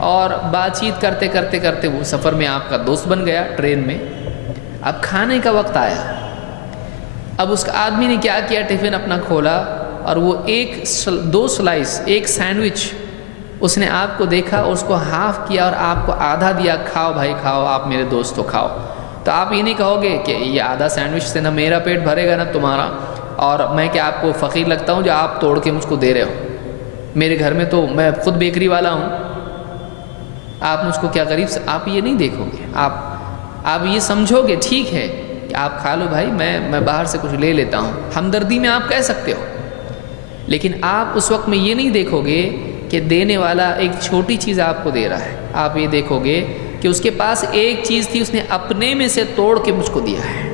اور بات چیت کرتے کرتے کرتے وہ سفر میں آپ کا دوست بن گیا ٹرین میں. اب کھانے کا وقت آیا، اب اس آدمی نے کیا کیا، ٹفن اپنا کھولا اور وہ 2 سلائس ایک سینڈوچ اس نے آپ کو دیکھا اور اس کو ہاف کیا اور آپ کو آدھا دیا، کھاؤ بھائی کھاؤ، آپ میرے دوست ہو کھاؤ. تو آپ یہ نہیں کہو گے کہ یہ آدھا سینڈوچ سے نہ میرا پیٹ بھرے گا نہ تمہارا، اور میں کیا آپ کو فقیر لگتا ہوں جو آپ توڑ کے مجھ کو دے رہے ہو؟ میرے گھر میں تو میں خود بیکری والا ہوں، آپ مجھ کو کیا غریب سے، آپ یہ نہیں دیکھو گے. آپ یہ سمجھو گے ٹھیک ہے کہ آپ کھا لو بھائی، میں باہر سے کچھ لے لیتا ہوں، ہمدردی میں آپ کہہ سکتے ہو، لیکن آپ اس وقت میں یہ نہیں دیکھو گے کہ دینے والا ایک چھوٹی چیز آپ کو دے رہا ہے. آپ یہ دیکھو گے کہ اس کے پاس ایک چیز تھی، اس نے اپنے میں سے توڑ کے مجھ کو دیا ہے.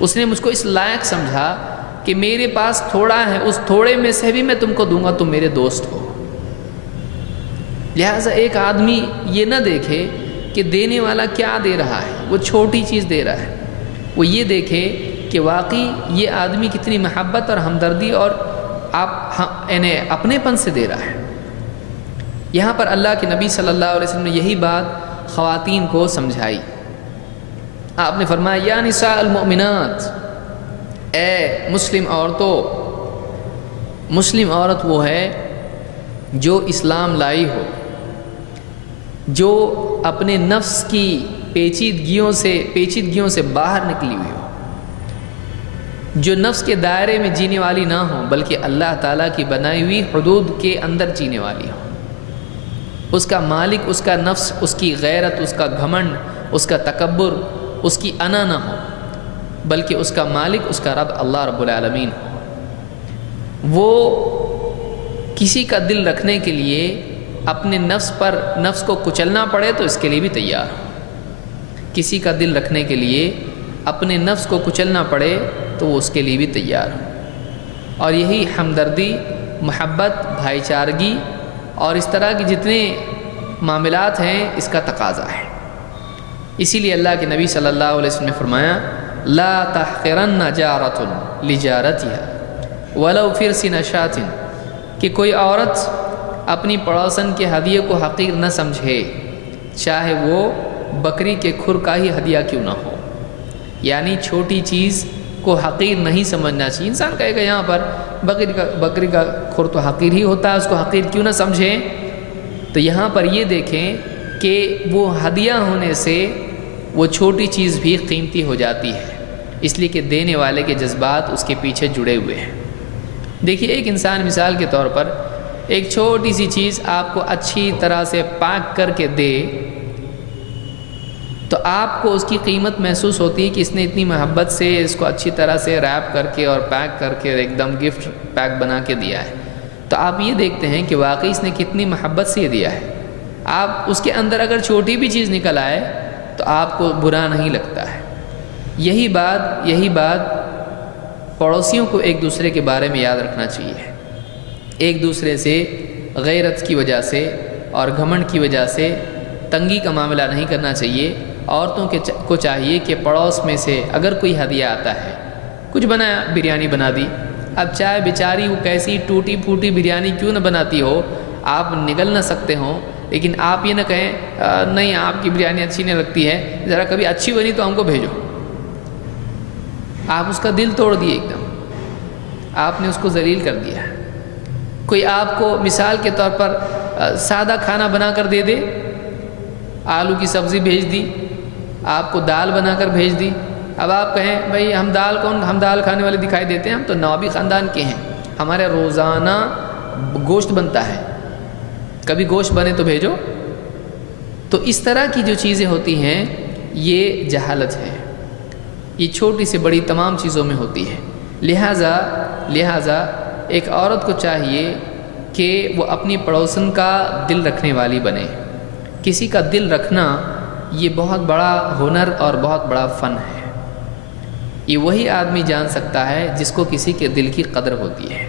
اس نے مجھ کو اس لائق سمجھا کہ میرے پاس تھوڑا ہے، اس تھوڑے میں سے بھی میں تم کو دوں گا، تم میرے دوست ہو. لہٰذا ایک آدمی یہ نہ دیکھے کہ دینے والا کیا دے رہا ہے، وہ چھوٹی چیز دے رہا ہے، وہ یہ دیکھے کہ واقعی یہ آدمی کتنی محبت اور ہمدردی اور یعنی اپنے پن سے دے رہا ہے. یہاں پر اللہ کے نبی صلی اللہ علیہ وسلم نے یہی بات خواتین کو سمجھائی. آپ نے فرمایا یا نساء المؤمنات، اے مسلم عورتوں، مسلم عورت وہ ہے جو اسلام لائی ہو، جو اپنے نفس کی پیچیدگیوں سے باہر نکلی ہوئی ہو، جو نفس کے دائرے میں جینے والی نہ ہو بلکہ اللہ تعالیٰ کی بنائی ہوئی حدود کے اندر جینے والی ہو. اس کا مالک اس کا نفس، اس کی غیرت، اس کا گھمنڈ، اس کا تکبر، اس کی انا نہ ہو، بلکہ اس کا مالک اس کا رب اللہ رب العالمین ہو. وہ کسی کا دل رکھنے کے لیے اپنے نفس کو کچلنا پڑے تو اس کے لیے بھی تیار ہو. کسی کا دل رکھنے کے لیے اپنے نفس کو کچلنا پڑے تو وہ اس کے لیے بھی تیار ہو. اور یہی ہمدردی، محبت، بھائی چارگی اور اس طرح کی جتنے معاملات ہیں اس کا تقاضا ہے. اسی لیے اللہ کے نبی صلی اللہ علیہ وسلم نے فرمایا لا تحقرن جارۃ لجارتها ولو فرسن شاۃ، کہ کوئی عورت اپنی پڑوسن کے ہدیے کو حقیر نہ سمجھے، چاہے وہ بکری کے کھر کا ہی ہدیہ کیوں نہ ہو. یعنی چھوٹی چیز کو حقیر نہیں سمجھنا چاہیے۔ انسان کہے گا یہاں پر بکری کا کھر تو حقیر ہی ہوتا ہے، اس کو حقیر کیوں نہ سمجھیں؟ تو یہاں پر یہ دیکھیں کہ وہ ہدیہ ہونے سے وہ چھوٹی چیز بھی قیمتی ہو جاتی ہے، اس لیے کہ دینے والے کے جذبات اس کے پیچھے جڑے ہوئے ہیں۔ دیکھیے ایک انسان مثال کے طور پر ایک چھوٹی سی چیز آپ کو اچھی طرح سے پیک کر کے دے تو آپ کو اس کی قیمت محسوس ہوتی ہے کہ اس نے اتنی محبت سے اس کو اچھی طرح سے ریپ کر کے اور پیک کر کے ایک دم گفٹ پیک بنا کے دیا ہے۔ تو آپ یہ دیکھتے ہیں کہ واقعی اس نے کتنی محبت سے دیا ہے۔ آپ اس کے اندر اگر چھوٹی بھی چیز نکل آئے تو آپ کو برا نہیں لگتا ہے۔ یہی بات پڑوسیوں کو ایک دوسرے کے بارے میں یاد رکھنا چاہیے۔ ایک دوسرے سے غیرت کی وجہ سے اور گھمنڈ کی وجہ سے تنگی کا معاملہ نہیں کرنا چاہیے۔ عورتوں کو چاہیے کہ پڑوس میں سے اگر کوئی ہدیہ آتا ہے، کچھ بنایا، بریانی بنا دی، اب چاہے بیچاری وہ کیسی ٹوٹی پھوٹی بریانی کیوں نہ بناتی ہو، آپ نگل نہ سکتے ہوں، لیکن آپ یہ نہ کہیں نہیں آپ کی بریانی اچھی نہیں لگتی ہے، ذرا کبھی اچھی بنی تو ہم کو بھیجو۔ آپ اس کا دل توڑ دیے، ایک دم آپ نے اس کو ذلیل کر دیا۔ کوئی آپ کو مثال کے طور پر سادہ کھانا بنا کر دے دے، آلو کی سبزی بھیج دی، آپ کو دال بنا کر بھیج دی، اب آپ کہیں بھائی ہم دال کھانے والے دکھائی دیتے ہیں، ہم تو نوابی خاندان کے ہیں، ہمارے روزانہ گوشت بنتا ہے، کبھی گوشت بنے تو بھیجو۔ تو اس طرح کی جو چیزیں ہوتی ہیں یہ جہالت ہے، یہ چھوٹی سے بڑی تمام چیزوں میں ہوتی ہے۔ لہٰذا ایک عورت کو چاہیے کہ وہ اپنی پڑوسن کا دل رکھنے والی بنے۔ کسی کا دل رکھنا یہ بہت بڑا ہنر اور بہت بڑا فن ہے۔ یہ وہی آدمی جان سکتا ہے جس کو کسی کے دل کی قدر ہوتی ہے۔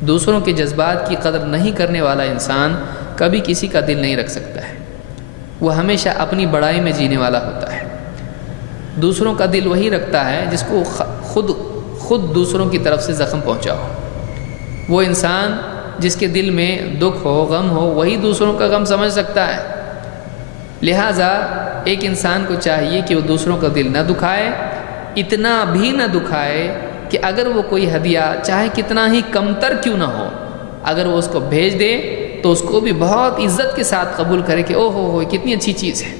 دوسروں کے جذبات کی قدر نہیں کرنے والا انسان کبھی کسی کا دل نہیں رکھ سکتا ہے، وہ ہمیشہ اپنی بڑائی میں جینے والا ہوتا ہے۔ دوسروں کا دل وہی رکھتا ہے جس کو خود دوسروں کی طرف سے زخم پہنچا ہو۔ وہ انسان جس کے دل میں دکھ ہو، غم ہو، وہی دوسروں کا غم سمجھ سکتا ہے۔ لہٰذا ایک انسان کو چاہیے کہ وہ دوسروں کا دل نہ دکھائے، اتنا بھی نہ دکھائے کہ اگر وہ کوئی ہدیہ چاہے کتنا ہی کمتر کیوں نہ ہو، اگر وہ اس کو بھیج دے تو اس کو بھی بہت عزت کے ساتھ قبول کرے کہ او ہو کتنی اچھی چیز ہے۔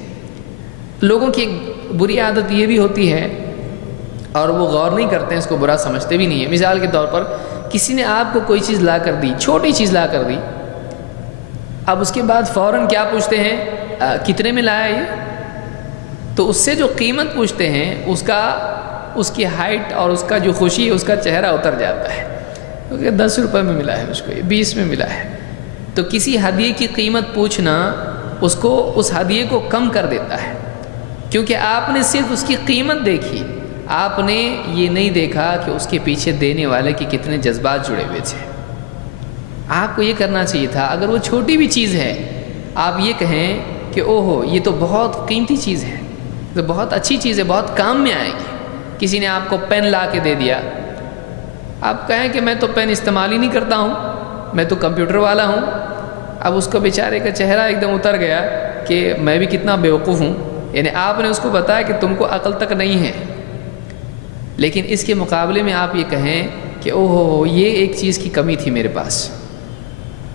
لوگوں کی ایک بری عادت یہ بھی ہوتی ہے اور وہ غور نہیں کرتے ہیں، اس کو برا سمجھتے بھی نہیں ہیں۔ مثال کے طور پر کسی نے آپ کو کوئی چیز لا کر دی، چھوٹی چیز لا کر دی، اب اس کے بعد فوراً کیا پوچھتے ہیں کتنے میں لایا یہ؟ تو اس سے جو قیمت پوچھتے ہیں اس کی ہائٹ اور اس کا جو خوشی ہے اس کا چہرہ اتر جاتا ہے، کیونکہ 10 روپے میں ملا ہے، اس کو 20 میں ملا ہے۔ تو کسی ہدیے کی قیمت پوچھنا اس ہدیے کو کم کر دیتا ہے، کیونکہ آپ نے صرف اس کی قیمت دیکھی، آپ نے یہ نہیں دیکھا کہ اس کے پیچھے دینے والے کے کتنے جذبات جڑے ہوئے تھے۔ آپ کو یہ کرنا چاہیے تھا، اگر وہ چھوٹی بھی چیز ہے آپ یہ کہیں کہ اوہو یہ تو بہت قیمتی چیز ہے، تو بہت اچھی چیز ہے، بہت کام میں آئے گی۔ کسی نے آپ کو پین لا کے دے دیا، آپ کہیں کہ میں تو پین استعمال ہی نہیں کرتا ہوں، میں تو کمپیوٹر والا ہوں۔ اب اس کو بیچارے کا چہرہ ایک دم اتر گیا کہ میں بھی کتنا بیوقوف ہوں، یعنی آپ نے اس کو بتایا کہ تم کو عقل تک نہیں ہے، لیکن اس کے مقابلے میں آپ یہ کہیں کہ اوہو یہ ایک چیز کی کمی تھی میرے پاس،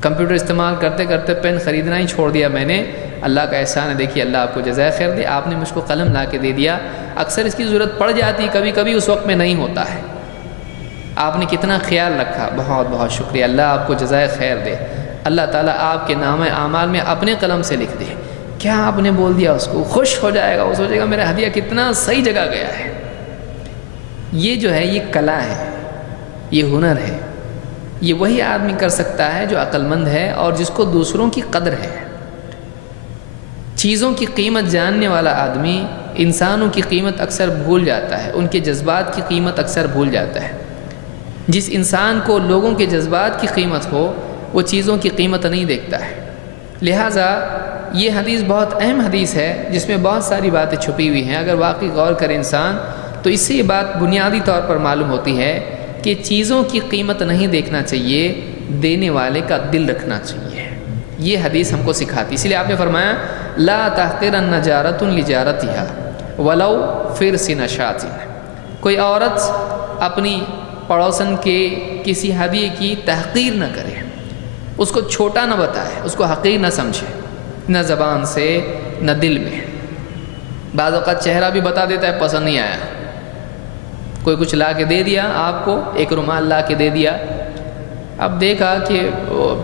کمپیوٹر استعمال کرتے کرتے پین خریدنا ہی چھوڑ دیا میں نے، اللہ کا احسان ہے، دیکھیے اللہ آپ کو جزائے خیر دے، آپ نے مجھ کو قلم لا کے دے دیا۔ اکثر اس کی ضرورت پڑ جاتی، کبھی کبھی اس وقت میں نہیں ہوتا ہے، آپ نے کتنا خیال رکھا، بہت بہت شکریہ، اللہ آپ کو جزائے خیر دے، اللہ تعالیٰ آپ کے نام اعمال میں اپنے قلم سے لکھ دے۔ کیا آپ نے بول دیا، اس کو خوش ہو جائے گا، وہ سوچے گا میرا ہدیہ کتنا صحیح جگہ گیا ہے۔ یہ جو ہے یہ کلا ہے، یہ ہنر ہے، یہ وہی آدمی کر سکتا ہے جو عقل مند ہے اور جس کو دوسروں کی قدر ہے۔ چیزوں کی قیمت جاننے والا آدمی انسانوں کی قیمت اکثر بھول جاتا ہے، ان کے جذبات کی قیمت اکثر بھول جاتا ہے۔ جس انسان کو لوگوں کے جذبات کی قیمت ہو وہ چیزوں کی قیمت نہیں دیکھتا ہے۔ لہٰذا یہ حدیث بہت اہم حدیث ہے جس میں بہت ساری باتیں چھپی ہوئی ہیں، اگر واقعی غور کرے انسان تو اس سے یہ بات بنیادی طور پر معلوم ہوتی ہے کہ چیزوں کی قیمت نہیں دیکھنا چاہیے، دینے والے کا دل رکھنا چاہیے۔ یہ حدیث ہم کو سکھاتی، اس لیے آپ نے فرمایا لا تحقرن جارۃ لجارتها ولو فرس نشاۃ، کوئی عورت اپنی پڑوسن کے کسی ہدیے کی تحقیر نہ کرے، اس کو چھوٹا نہ بتائے، اس کو حقیر نہ سمجھے، نہ زبان سے نہ دل میں۔ بعض اوقات چہرہ بھی بتا دیتا ہے پسند نہیں آیا، کوئی کچھ لا کے دے دیا آپ کو، ایک رومال لا کے دے دیا، اب دیکھا کہ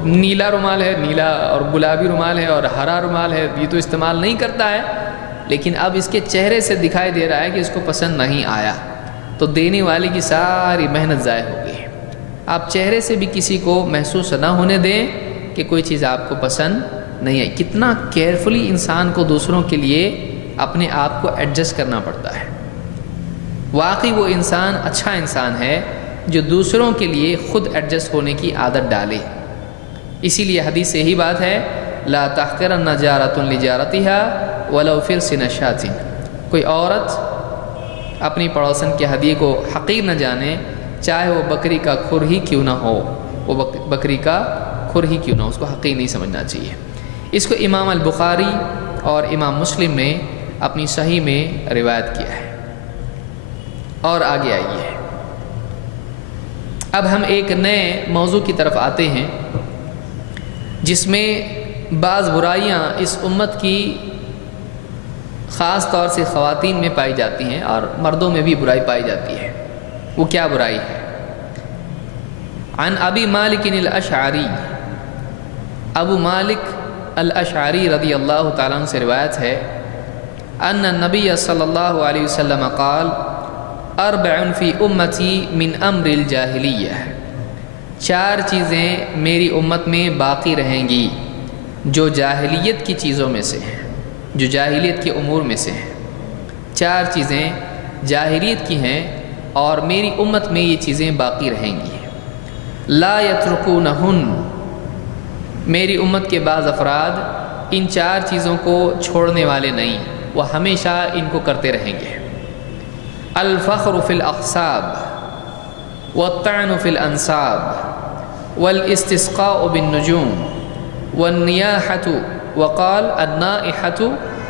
نیلا رومال ہے، نیلا اور گلابی رومال ہے اور ہرا رومال ہے، یہ تو استعمال نہیں کرتا ہے، لیکن اب اس کے چہرے سے دکھائی دے رہا ہے کہ اس کو پسند نہیں آیا، تو دینے والے کی ساری محنت ضائع ہو گئی۔ آپ چہرے سے بھی کسی کو محسوس نہ ہونے دیں کہ کوئی چیز آپ کو پسند نہیں آئی۔ کتنا کیئرفلی انسان کو دوسروں کے لیے اپنے آپ کو ایڈجسٹ کرنا پڑتا ہے۔ واقعی وہ انسان اچھا انسان ہے جو دوسروں کے لیے خود ایڈجسٹ ہونے کی عادت ڈالے۔ اسی لیے حدیث سے یہی بات ہے، لا تحقرن جارۃ لجارتها ولو فرس نشاۃ، کوئی عورت اپنی پڑوسن کے ہدیے کو حقیر نہ جانے، چاہے وہ بکری کا کھر ہی کیوں نہ ہو، وہ بکری کا کھر ہی کیوں نہ ہو، اس کو حقیر نہیں سمجھنا چاہیے۔ اس کو امام البخاری اور امام مسلم نے اپنی صحیح میں روایت کیا ہے۔ اور آگے آئیے، اب ہم ایک نئے موضوع کی طرف آتے ہیں جس میں بعض برائیاں اس امت کی خاص طور سے خواتین میں پائی جاتی ہیں اور مردوں میں بھی برائی پائی جاتی ہے۔ وہ کیا برائی ہے؟ عن ابی مالک الاشعری، ابو مالک الاشعری رضی اللہ تعالیٰ عنہ سے روایت ہے، ان النبی صلی اللہ علیہ وسلم قال اربع فی امتی من امر الجاہلیہ، چار چیزیں میری امت میں باقی رہیں گی جو جاہلیت کی چیزوں میں سے ہیں، جو جاہلیت کے امور میں سے ہیں۔ چار چیزیں جاہلیت کی ہیں اور میری امت میں یہ چیزیں باقی رہیں گی۔ لا یترکونہن، میری امت کے بعض افراد ان چار چیزوں کو چھوڑنے والے نہیں، وہ ہمیشہ ان کو کرتے رہیں گے۔ الفخر فی الاقصاب والطعن فی الانصاب والاستسقاء بالنجوم والنیاحۃ، وقال النائحۃ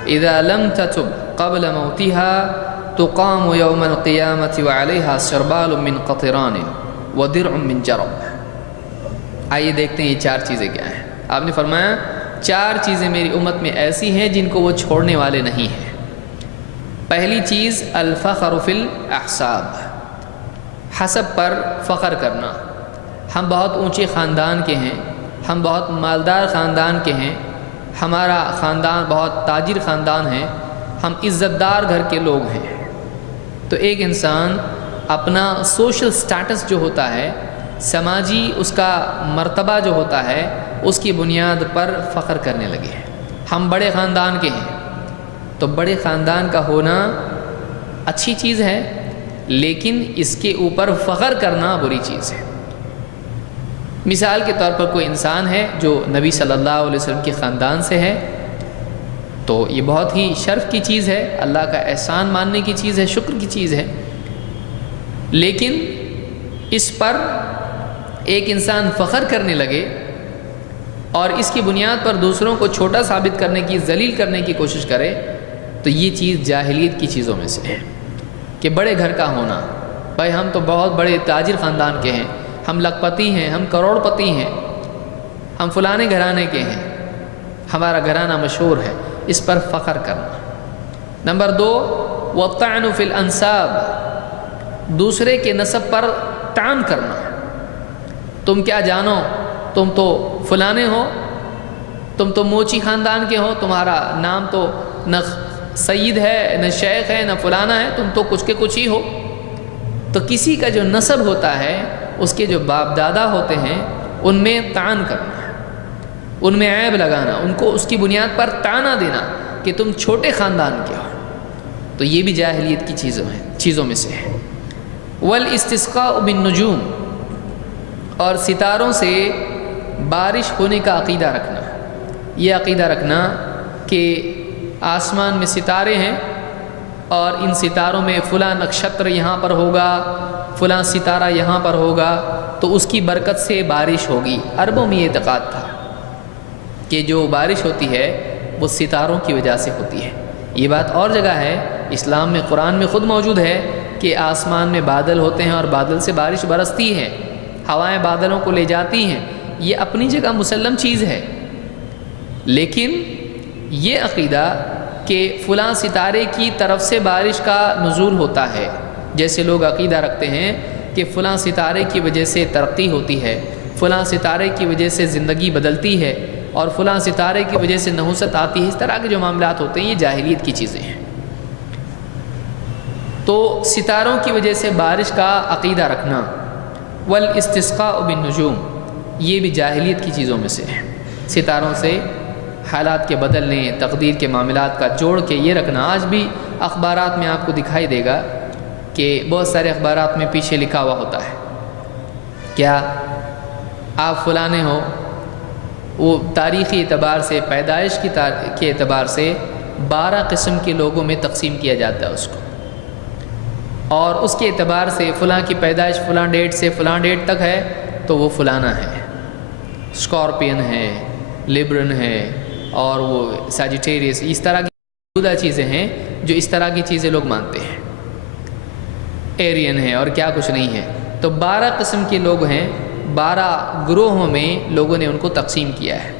اذا لم تتب قبل موتها تقام یوم القیامۃ وعلیہا سربال من قطران ودرع من جرب۔ آئیے دیکھتے ہیں یہ چار چیزیں کیا ہیں۔ آپ نے فرمایا چار چیزیں میری امت میں ایسی ہیں جن کو وہ چھوڑنے والے نہیں ہیں۔ پہلی چیز الفخر فی الاحساب، حسب پر فخر کرنا۔ ہم بہت اونچے خاندان کے ہیں، ہم بہت مالدار خاندان کے ہیں، ہمارا خاندان بہت تاجر خاندان ہے، ہم عزت دار گھر کے لوگ ہیں۔ تو ایک انسان اپنا سوشل سٹیٹس جو ہوتا ہے، سماجی اس کا مرتبہ جو ہوتا ہے، اس کی بنیاد پر فخر کرنے لگے۔ ہم بڑے خاندان کے ہیں، تو بڑے خاندان کا ہونا اچھی چیز ہے، لیکن اس کے اوپر فخر کرنا بری چیز ہے۔ مثال کے طور پر کوئی انسان ہے جو نبی صلی اللہ علیہ وسلم کے خاندان سے ہے، تو یہ بہت ہی شرف کی چیز ہے، اللہ کا احسان ماننے کی چیز ہے، شکر کی چیز ہے، لیکن اس پر ایک انسان فخر کرنے لگے اور اس کی بنیاد پر دوسروں کو چھوٹا ثابت کرنے کی، ذلیل کرنے کی کوشش کرے، تو یہ چیز جاہلیت کی چیزوں میں سے ہے۔ کہ بڑے گھر کا ہونا، بھائی ہم تو بہت بڑے تاجر خاندان کے ہیں، ہم لکھپتی ہیں، ہم کروڑ پتی ہیں، ہم فلانے گھرانے کے ہیں، ہمارا گھرانہ مشہور ہے، اس پر فخر کرنا۔ نمبر 2 والطعن فی الانصاب، دوسرے کے نسب پر طعن کرنا۔ تم کیا جانو، تم تو فلانے ہو، تم تو موچی خاندان کے ہو، تمہارا نام تو نہ سید ہے، نہ شیخ ہے، نہ فلانا ہے، تم تو کچھ کے کچھ ہی ہو۔ تو کسی کا جو نسب ہوتا ہے، اس کے جو باپ دادا ہوتے ہیں، ان میں طعن کرنا، ان میں عیب لگانا، ان کو اس کی بنیاد پر طعنہ دینا کہ تم چھوٹے خاندان کے ہو، تو یہ بھی جاہلیت کی چیزوں میں سے ہے۔ والاستسقاء بالنجوم، اور ستاروں سے بارش ہونے کا عقیدہ رکھنا۔ یہ عقیدہ رکھنا کہ آسمان میں ستارے ہیں اور ان ستاروں میں فلاں نکشتر یہاں پر ہوگا، فلاں ستارہ یہاں پر ہوگا، تو اس کی برکت سے بارش ہوگی۔ عربوں میں یہ اعتقاد تھا کہ جو بارش ہوتی ہے وہ ستاروں کی وجہ سے ہوتی ہے۔ یہ بات اور جگہ ہے، اسلام میں، قرآن میں خود موجود ہے کہ آسمان میں بادل ہوتے ہیں اور بادل سے بارش برستی ہے، ہوائیں بادلوں کو لے جاتی ہیں، یہ اپنی جگہ مسلم چیز ہے۔ لیکن یہ عقیدہ کہ فلاں ستارے کی طرف سے بارش کا نزول ہوتا ہے، جیسے لوگ عقیدہ رکھتے ہیں کہ فلاں ستارے کی وجہ سے ترقی ہوتی ہے، فلاں ستارے کی وجہ سے زندگی بدلتی ہے، اور فلاں ستارے کی وجہ سے نحوست آتی ہے، اس طرح کے جو معاملات ہوتے ہیں یہ جاہلیت کی چیزیں ہیں۔ تو ستاروں کی وجہ سے بارش کا عقیدہ رکھنا، والاستسقاء بالنجوم، یہ بھی جاہلیت کی چیزوں میں سے ہے۔ ستاروں سے حالات کے بدلنے، تقدیر کے معاملات کا جوڑ کے یہ رکھنا، آج بھی اخبارات میں آپ کو دکھائی دے گا کہ بہت سارے اخبارات میں پیچھے لکھا ہوا ہوتا ہے کیا آپ فلانے ہو، وہ تاریخی اعتبار سے، پیدائش کے اعتبار سے 12 قسم کے لوگوں میں تقسیم کیا جاتا ہے اس کو، اور اس کے اعتبار سے فلاں کی پیدائش فلاں ڈیٹ سے فلاں ڈیٹ تک ہے تو وہ فلانا ہے، اسکارپین ہے، لیبرن ہے، اور وہ سیجیٹیریس، اس طرح کی جدہ چیزیں ہیں جو اس طرح کی چیزیں لوگ مانتے ہیں، ایرین ہے اور کیا کچھ نہیں ہے۔ تو 12 قسم کے لوگ ہیں، 12 گروہوں میں لوگوں نے ان کو تقسیم کیا ہے،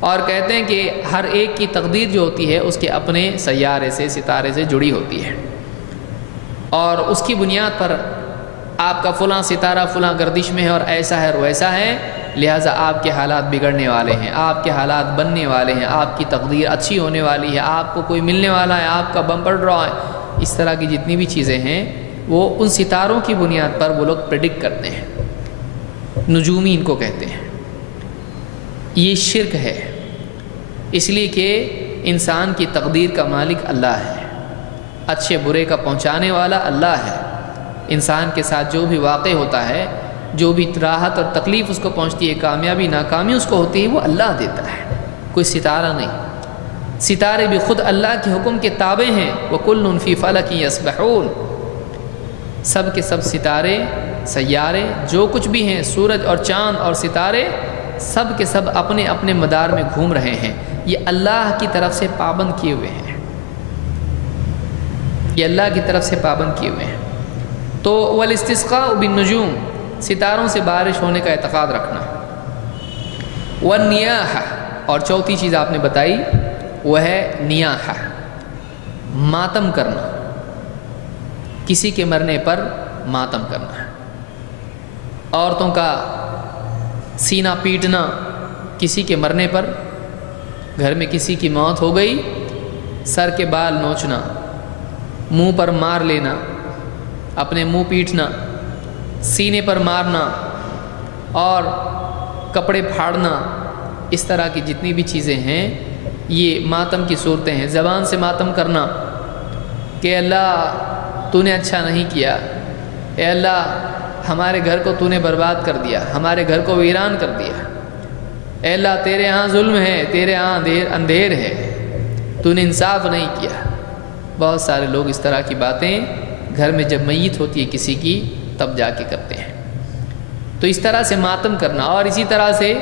اور کہتے ہیں کہ ہر ایک کی تقدیر جو ہوتی ہے اس کے اپنے سیارے سے، ستارے سے جڑی ہوتی ہے، اور اس کی بنیاد پر آپ کا فلاں ستارہ فلاں گردش میں ہے اور ایسا ہے اور ویسا ہے، لہٰذا آپ کے حالات بگڑنے والے ہیں، آپ کے حالات بننے والے ہیں، آپ کی تقدیر اچھی ہونے والی ہے، آپ کو کوئی ملنے والا ہے، آپ کا بمپر ڈرا ہے۔ اس طرح کی جتنی بھی چیزیں ہیں وہ ان ستاروں کی بنیاد پر وہ لوگ پریڈکٹ کرتے ہیں، نجومی ان کو کہتے ہیں۔ یہ شرک ہے، اس لیے کہ انسان کی تقدیر کا مالک اللہ ہے، اچھے برے کا پہنچانے والا اللہ ہے۔ انسان کے ساتھ جو بھی واقع ہوتا ہے، جو بھی راحت اور تکلیف اس کو پہنچتی ہے، کامیابی ناکامی اس کو ہوتی ہے، وہ اللہ دیتا ہے، کوئی ستارہ نہیں۔ ستارے بھی خود اللہ کے حکم کے تابع ہیں، وَكُلٌّ فِي فَلَكٍ يَسْبَحُونَ، سب کے سب ستارے، سیارے، جو کچھ بھی ہیں، سورج اور چاند اور ستارے، سب کے سب اپنے اپنے مدار میں گھوم رہے ہیں، یہ اللہ کی طرف سے پابند کیے ہوئے ہیں، یہ اللہ کی طرف سے پابند کیے ہوئے ہیں۔ تو والاستسقاء بالنجوم، ستاروں سے بارش ہونے کا اعتقاد رکھنا، والنیاحہ، اور چوتھی چیز آپ نے بتائی وہ ہے نیاحہ، ماتم کرنا، کسی کے مرنے پر ماتم کرنا، عورتوں کا سینہ پیٹنا کسی کے مرنے پر، گھر میں کسی کی موت ہو گئی، سر کے بال نوچنا، منہ پر مار لینا، اپنے منہ پیٹنا، سینے پر مارنا اور کپڑے پھاڑنا، اس طرح کی جتنی بھی چیزیں ہیں یہ ماتم کی صورتیں ہیں۔ زبان سے ماتم کرنا کہ اللہ تو نے اچھا نہیں کیا، اے اللہ ہمارے گھر کو تو نے برباد کر دیا، ہمارے گھر کو ویران کر دیا، اے اللہ تیرے ہاں ظلم ہے، تیرے ہاں اندھیر ہے، تو نے انصاف نہیں کیا۔ بہت سارے لوگ اس طرح کی باتیں گھر میں جب میت ہوتی ہے کسی کی تب جا کے کرتے ہیں۔ تو اس طرح سے ماتم کرنا، اور اسی طرح سے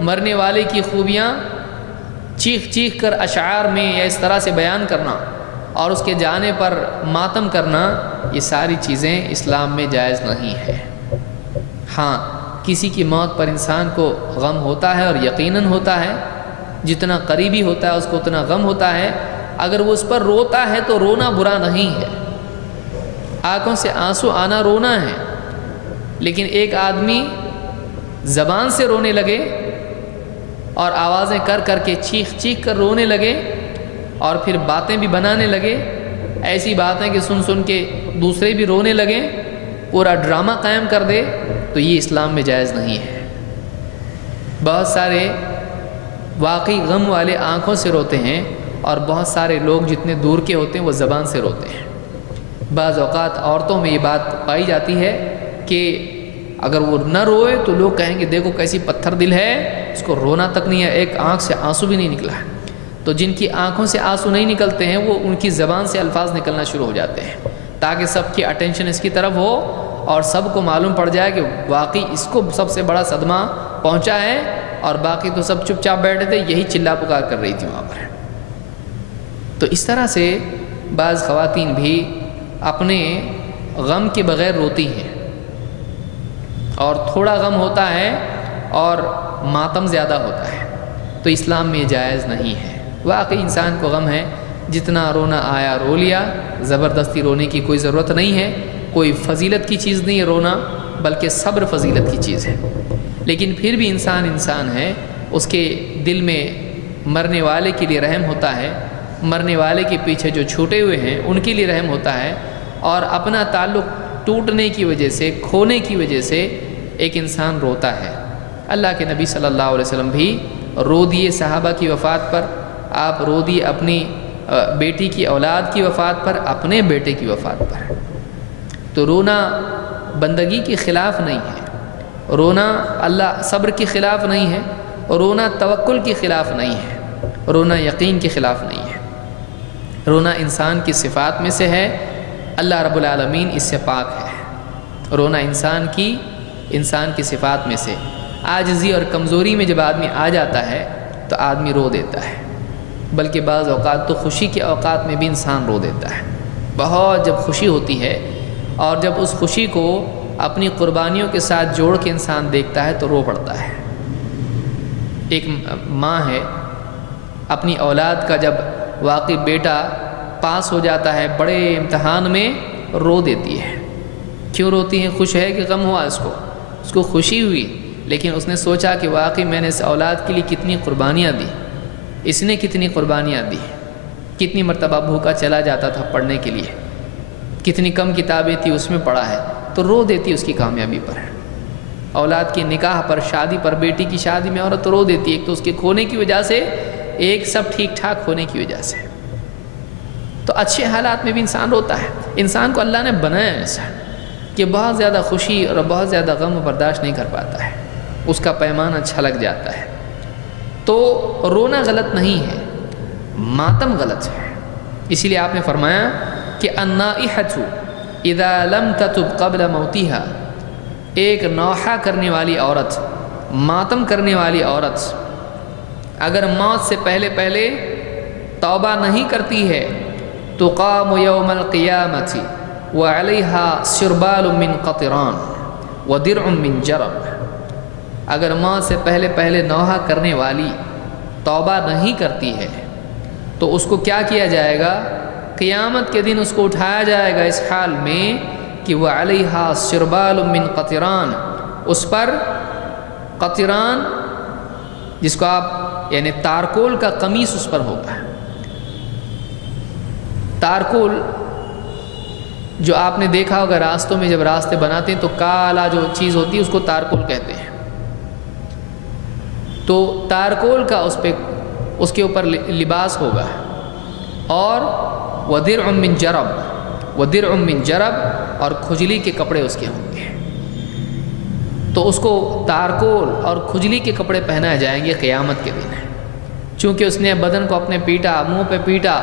مرنے والے کی خوبیاں چیخ چیخ کر اشعار میں یا اس طرح سے بیان کرنا اور اس کے جانے پر ماتم کرنا، یہ ساری چیزیں اسلام میں جائز نہیں ہے۔ ہاں کسی کی موت پر انسان کو غم ہوتا ہے، اور یقیناً ہوتا ہے، جتنا قریبی ہوتا ہے اس کو اتنا غم ہوتا ہے، اگر وہ اس پر روتا ہے تو رونا برا نہیں ہے، آنکھوں سے آنسو آنا رونا ہے، لیکن ایک آدمی زبان سے رونے لگے اور آوازیں کر کر کے چیخ چیخ کر رونے لگے اور پھر باتیں بھی بنانے لگے، ایسی باتیں کہ سن سن کے دوسرے بھی رونے لگیں، پورا ڈرامہ قائم کر دے، تو یہ اسلام میں جائز نہیں ہے۔ بہت سارے واقعی غم والے آنکھوں سے روتے ہیں، اور بہت سارے لوگ جتنے دور کے ہوتے ہیں وہ زبان سے روتے ہیں۔ بعض اوقات عورتوں میں یہ بات پائی جاتی ہے کہ اگر وہ نہ روئے تو لوگ کہیں گے دیکھو کیسی پتھر دل ہے، اس کو رونا تک نہیں ہے، ایک آنکھ سے آنسو بھی نہیں نکلا ہے۔ تو جن کی آنکھوں سے آنسو نہیں نکلتے ہیں وہ ان کی زبان سے الفاظ نکلنا شروع ہو جاتے ہیں، تاکہ سب کی اٹینشن اس کی طرف ہو اور سب کو معلوم پڑ جائے کہ واقعی اس کو سب سے بڑا صدمہ پہنچا ہے، اور باقی تو سب چپ چاپ بیٹھے تھے، یہی چلا پکار کر رہی تھی وہاں پر۔ تو اس طرح سے بعض خواتین بھی اپنے غم کے بغیر روتی ہیں، اور تھوڑا غم ہوتا ہے اور ماتم زیادہ ہوتا ہے، تو اسلام میں جائز نہیں ہے۔ واقعی انسان کو غم ہے، جتنا رونا آیا رو لیا، زبردستی رونے کی کوئی ضرورت نہیں ہے، کوئی فضیلت کی چیز نہیں ہے رونا، بلکہ صبر فضیلت کی چیز ہے۔ لیکن پھر بھی انسان ہے، اس کے دل میں مرنے والے کے لیے رحم ہوتا ہے، مرنے والے کے پیچھے جو چھوٹے ہوئے ہیں ان کے لیے رحم ہوتا ہے، اور اپنا تعلق ٹوٹنے کی وجہ سے، کھونے کی وجہ سے ایک انسان روتا ہے۔ اللہ کے نبی صلی اللہ علیہ وسلم بھی رو دیے صحابہ کی وفات پر، آپ رو دیے اپنی بیٹی کی اولاد کی وفات پر، اپنے بیٹے کی وفات پر۔ تو رونا بندگی کے خلاف نہیں ہے، رونا اللہ صبر کے خلاف نہیں ہے، رونا توکل کے خلاف نہیں ہے، رونا یقین کے خلاف نہیں ہے، رونا انسان کی صفات میں سے ہے، اللہ رب العالمین اس سے پاک ہے۔ رونا انسان کی صفات میں سے، عاجزی اور کمزوری میں جب آدمی آ جاتا ہے تو آدمی رو دیتا ہے، بلکہ بعض اوقات تو خوشی کے اوقات میں بھی انسان رو دیتا ہے۔ بہت جب خوشی ہوتی ہے اور جب اس خوشی کو اپنی قربانیوں کے ساتھ جوڑ کے انسان دیکھتا ہے تو رو پڑتا ہے۔ ایک ماں ہے، اپنی اولاد کا جب واقعی بیٹا پاس ہو جاتا ہے بڑے امتحان میں، رو دیتی ہے۔ کیوں روتی ہے؟ خوش ہے کہ غم ہوا اس کو خوشی ہوئی، لیکن اس نے سوچا کہ واقعی میں نے اس اولاد کے لیے کتنی قربانیاں دی، اس نے کتنی قربانیاں دی، کتنی مرتبہ بھوکا چلا جاتا تھا پڑھنے کے لیے، کتنی کم کتابیں تھی اس میں پڑھا ہے، تو رو دیتی اس کی کامیابی پر۔ اولاد کی نکاح پر، شادی پر، بیٹی کی شادی میں عورت رو دیتی ہے، ایک تو اس کے کھونے کی وجہ سے، ایک سب ٹھیک ٹھاک ہونے کی وجہ سے۔ تو اچھے حالات میں بھی انسان روتا ہے۔ انسان کو اللہ نے بنایا ایسا کہ بہت زیادہ خوشی اور بہت زیادہ غم برداشت نہیں کر پاتا ہے، اس کا پیمانہ اچھا لگ جاتا ہے۔ تو رونا غلط نہیں ہے، ماتم غلط ہے۔ اسی لیے آپ نے فرمایا کہ النائحۃ اذا لم تتب قبل موتها، ایک نوحہ کرنے والی عورت، ماتم کرنے والی عورت اگر موت سے پہلے توبہ نہیں کرتی ہے تقام یوم القیامۃ وعلیہا سربال من قطران ودرع من جرب، اگر موت سے پہلے نوحہ کرنے والی توبہ نہیں کرتی ہے تو اس کو کیا کیا جائے گا؟ قیامت کے دن اس کو اٹھایا جائے گا اس حال میں کہ وہ علیہا سربال من قطران، اس پر قطران جس کو آپ یعنی تارکول کا قمیص اس پر ہوگا۔ تارکول جو آپ نے دیکھا ہوگا راستوں میں، جب راستے بناتے ہیں تو کالا جو چیز ہوتی ہے اس کو تارکول کہتے ہیں۔ تو تارکول کا اس کے اوپر لباس ہوگا، اور ودرع من جرب، اور کھجلی کے کپڑے اس کے ہوں گے۔ تو اس کو تارکول اور کھجلی کے کپڑے پہنائے جائیں گے قیامت کے دن، چونکہ اس نے بدن کو اپنے پیٹا، منہ پہ پیٹا،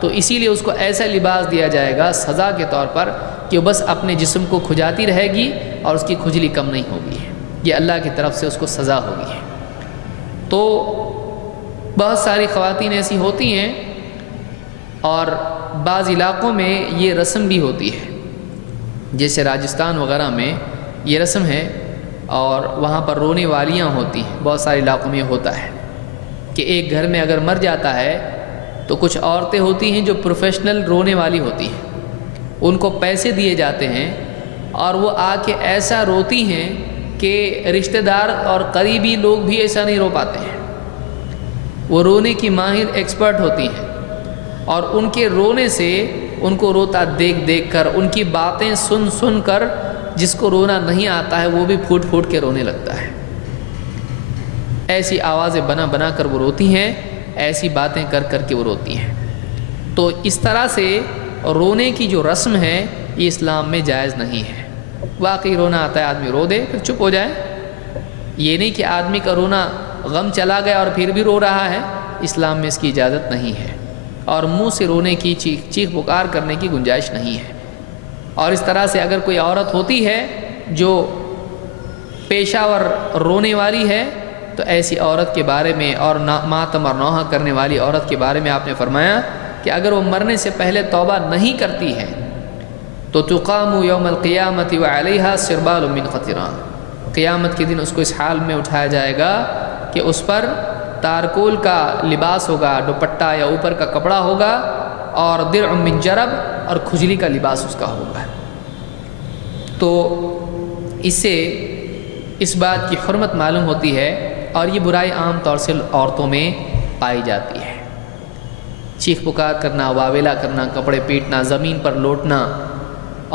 تو اسی لیے اس کو ایسا لباس دیا جائے گا سزا کے طور پر کہ وہ بس اپنے جسم کو کھجاتی رہے گی اور اس کی کھجلی کم نہیں ہوگی۔ یہ اللہ کی طرف سے اس کو سزا ہوگی۔ تو بہت ساری خواتین ایسی ہوتی ہیں، اور بعض علاقوں میں یہ رسم بھی ہوتی ہے، جیسے راجستھان وغیرہ میں یہ رسم ہے، اور وہاں پر رونے والیاں ہوتی ہیں۔ بہت سارے علاقوں میں یہ ہوتا ہے کہ ایک گھر میں اگر مر جاتا ہے تو کچھ عورتیں ہوتی ہیں جو پروفیشنل رونے والی ہوتی ہیں، ان کو پیسے دیے جاتے ہیں اور وہ آ کے ایسا روتی ہیں کہ رشتہ دار اور قریبی لوگ بھی ایسا نہیں رو پاتے ہیں۔ وہ رونے کی ماہر ایکسپرٹ ہوتی ہیں، اور ان کے رونے سے ان کو روتا دیکھ کر، ان کی باتیں سن کر، جس کو رونا نہیں آتا ہے وہ بھی پھوٹ کے رونے لگتا ہے۔ ایسی آوازیں بنا کر وہ روتی ہیں، ایسی باتیں کر کے وہ روتی ہیں۔ تو اس طرح سے رونے کی جو رسم ہے یہ اسلام میں جائز نہیں ہے۔ واقعی رونا آتا ہے آدمی رو دے پھر چپ ہو جائے، یہ نہیں کہ آدمی کا رونا غم چلا گیا اور پھر بھی رو رہا ہے، اسلام میں اس کی اجازت نہیں ہے، اور منہ سے رونے کی چیخ پکار کرنے کی گنجائش نہیں ہے۔ اور اس طرح سے اگر کوئی عورت ہوتی ہے جو پیشہ ور رونے والی ہے تو ایسی عورت کے بارے میں، اور ماتم اور نوحہ کرنے والی عورت کے بارے میں آپ نے فرمایا کہ اگر وہ مرنے سے پہلے توبہ نہیں کرتی ہے تو تقام یوم القیامت وعلیہا سربال من قطران، قیامت کے دن اس کو اس حال میں اٹھایا جائے گا کہ اس پر تارکول کا لباس ہوگا، دوپٹہ یا اوپر کا کپڑا ہوگا، اور درع من جرب، اور کھجلی کا لباس اس کا ہوگا۔ تو اس سے اس بات کی حرمت معلوم ہوتی ہے، اور یہ برائی عام طور سے عورتوں میں پائی جاتی ہے۔ چیخ پکار کرنا، واویلا کرنا، کپڑے پیٹنا، زمین پر لوٹنا،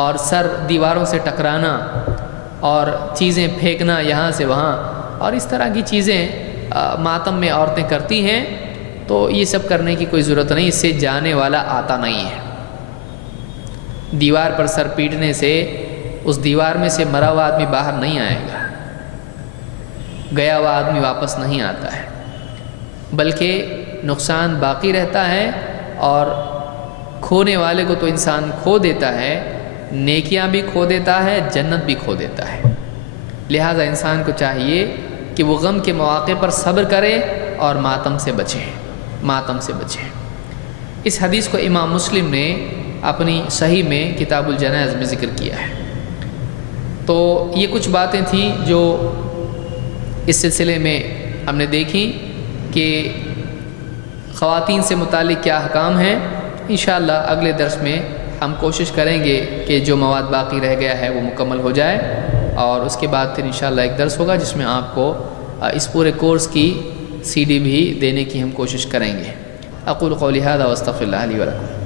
اور سر دیواروں سے ٹکرانا، اور چیزیں پھینکنا یہاں سے وہاں، اور اس طرح کی چیزیں ماتم میں عورتیں کرتی ہیں۔ تو یہ سب کرنے کی کوئی ضرورت نہیں، اس سے جانے والا آتا نہیں ہے۔ دیوار پر سر پیٹنے سے اس دیوار میں سے مرا ہوا آدمی باہر نہیں آئے گا، گیا ہوا آدمی واپس نہیں آتا ہے، بلکہ نقصان باقی رہتا ہے، اور کھونے والے کو تو انسان کھو دیتا ہے، نیکیاں بھی کھو دیتا ہے، جنت بھی کھو دیتا ہے۔ لہٰذا انسان کو چاہیے کہ وہ غم کے مواقع پر صبر کرے اور ماتم سے بچے، ماتم سے بچے۔ اس حدیث کو امام مسلم نے اپنی صحیح میں کتاب الجنائز میں ذکر کیا ہے۔ تو یہ کچھ باتیں تھیں جو اس سلسلے میں ہم نے دیکھی کہ خواتین سے متعلق کیا احکام ہیں۔ انشاءاللہ اگلے درس میں ہم کوشش کریں گے کہ جو مواد باقی رہ گیا ہے وہ مکمل ہو جائے، اور اس کے بعد پھر انشاءاللہ ایک درس ہوگا جس میں آپ کو اس پورے کورس کی CD بھی دینے کی ہم کوشش کریں گے۔ اقول قولی ھذا واستغفر اللہ لی ولکم۔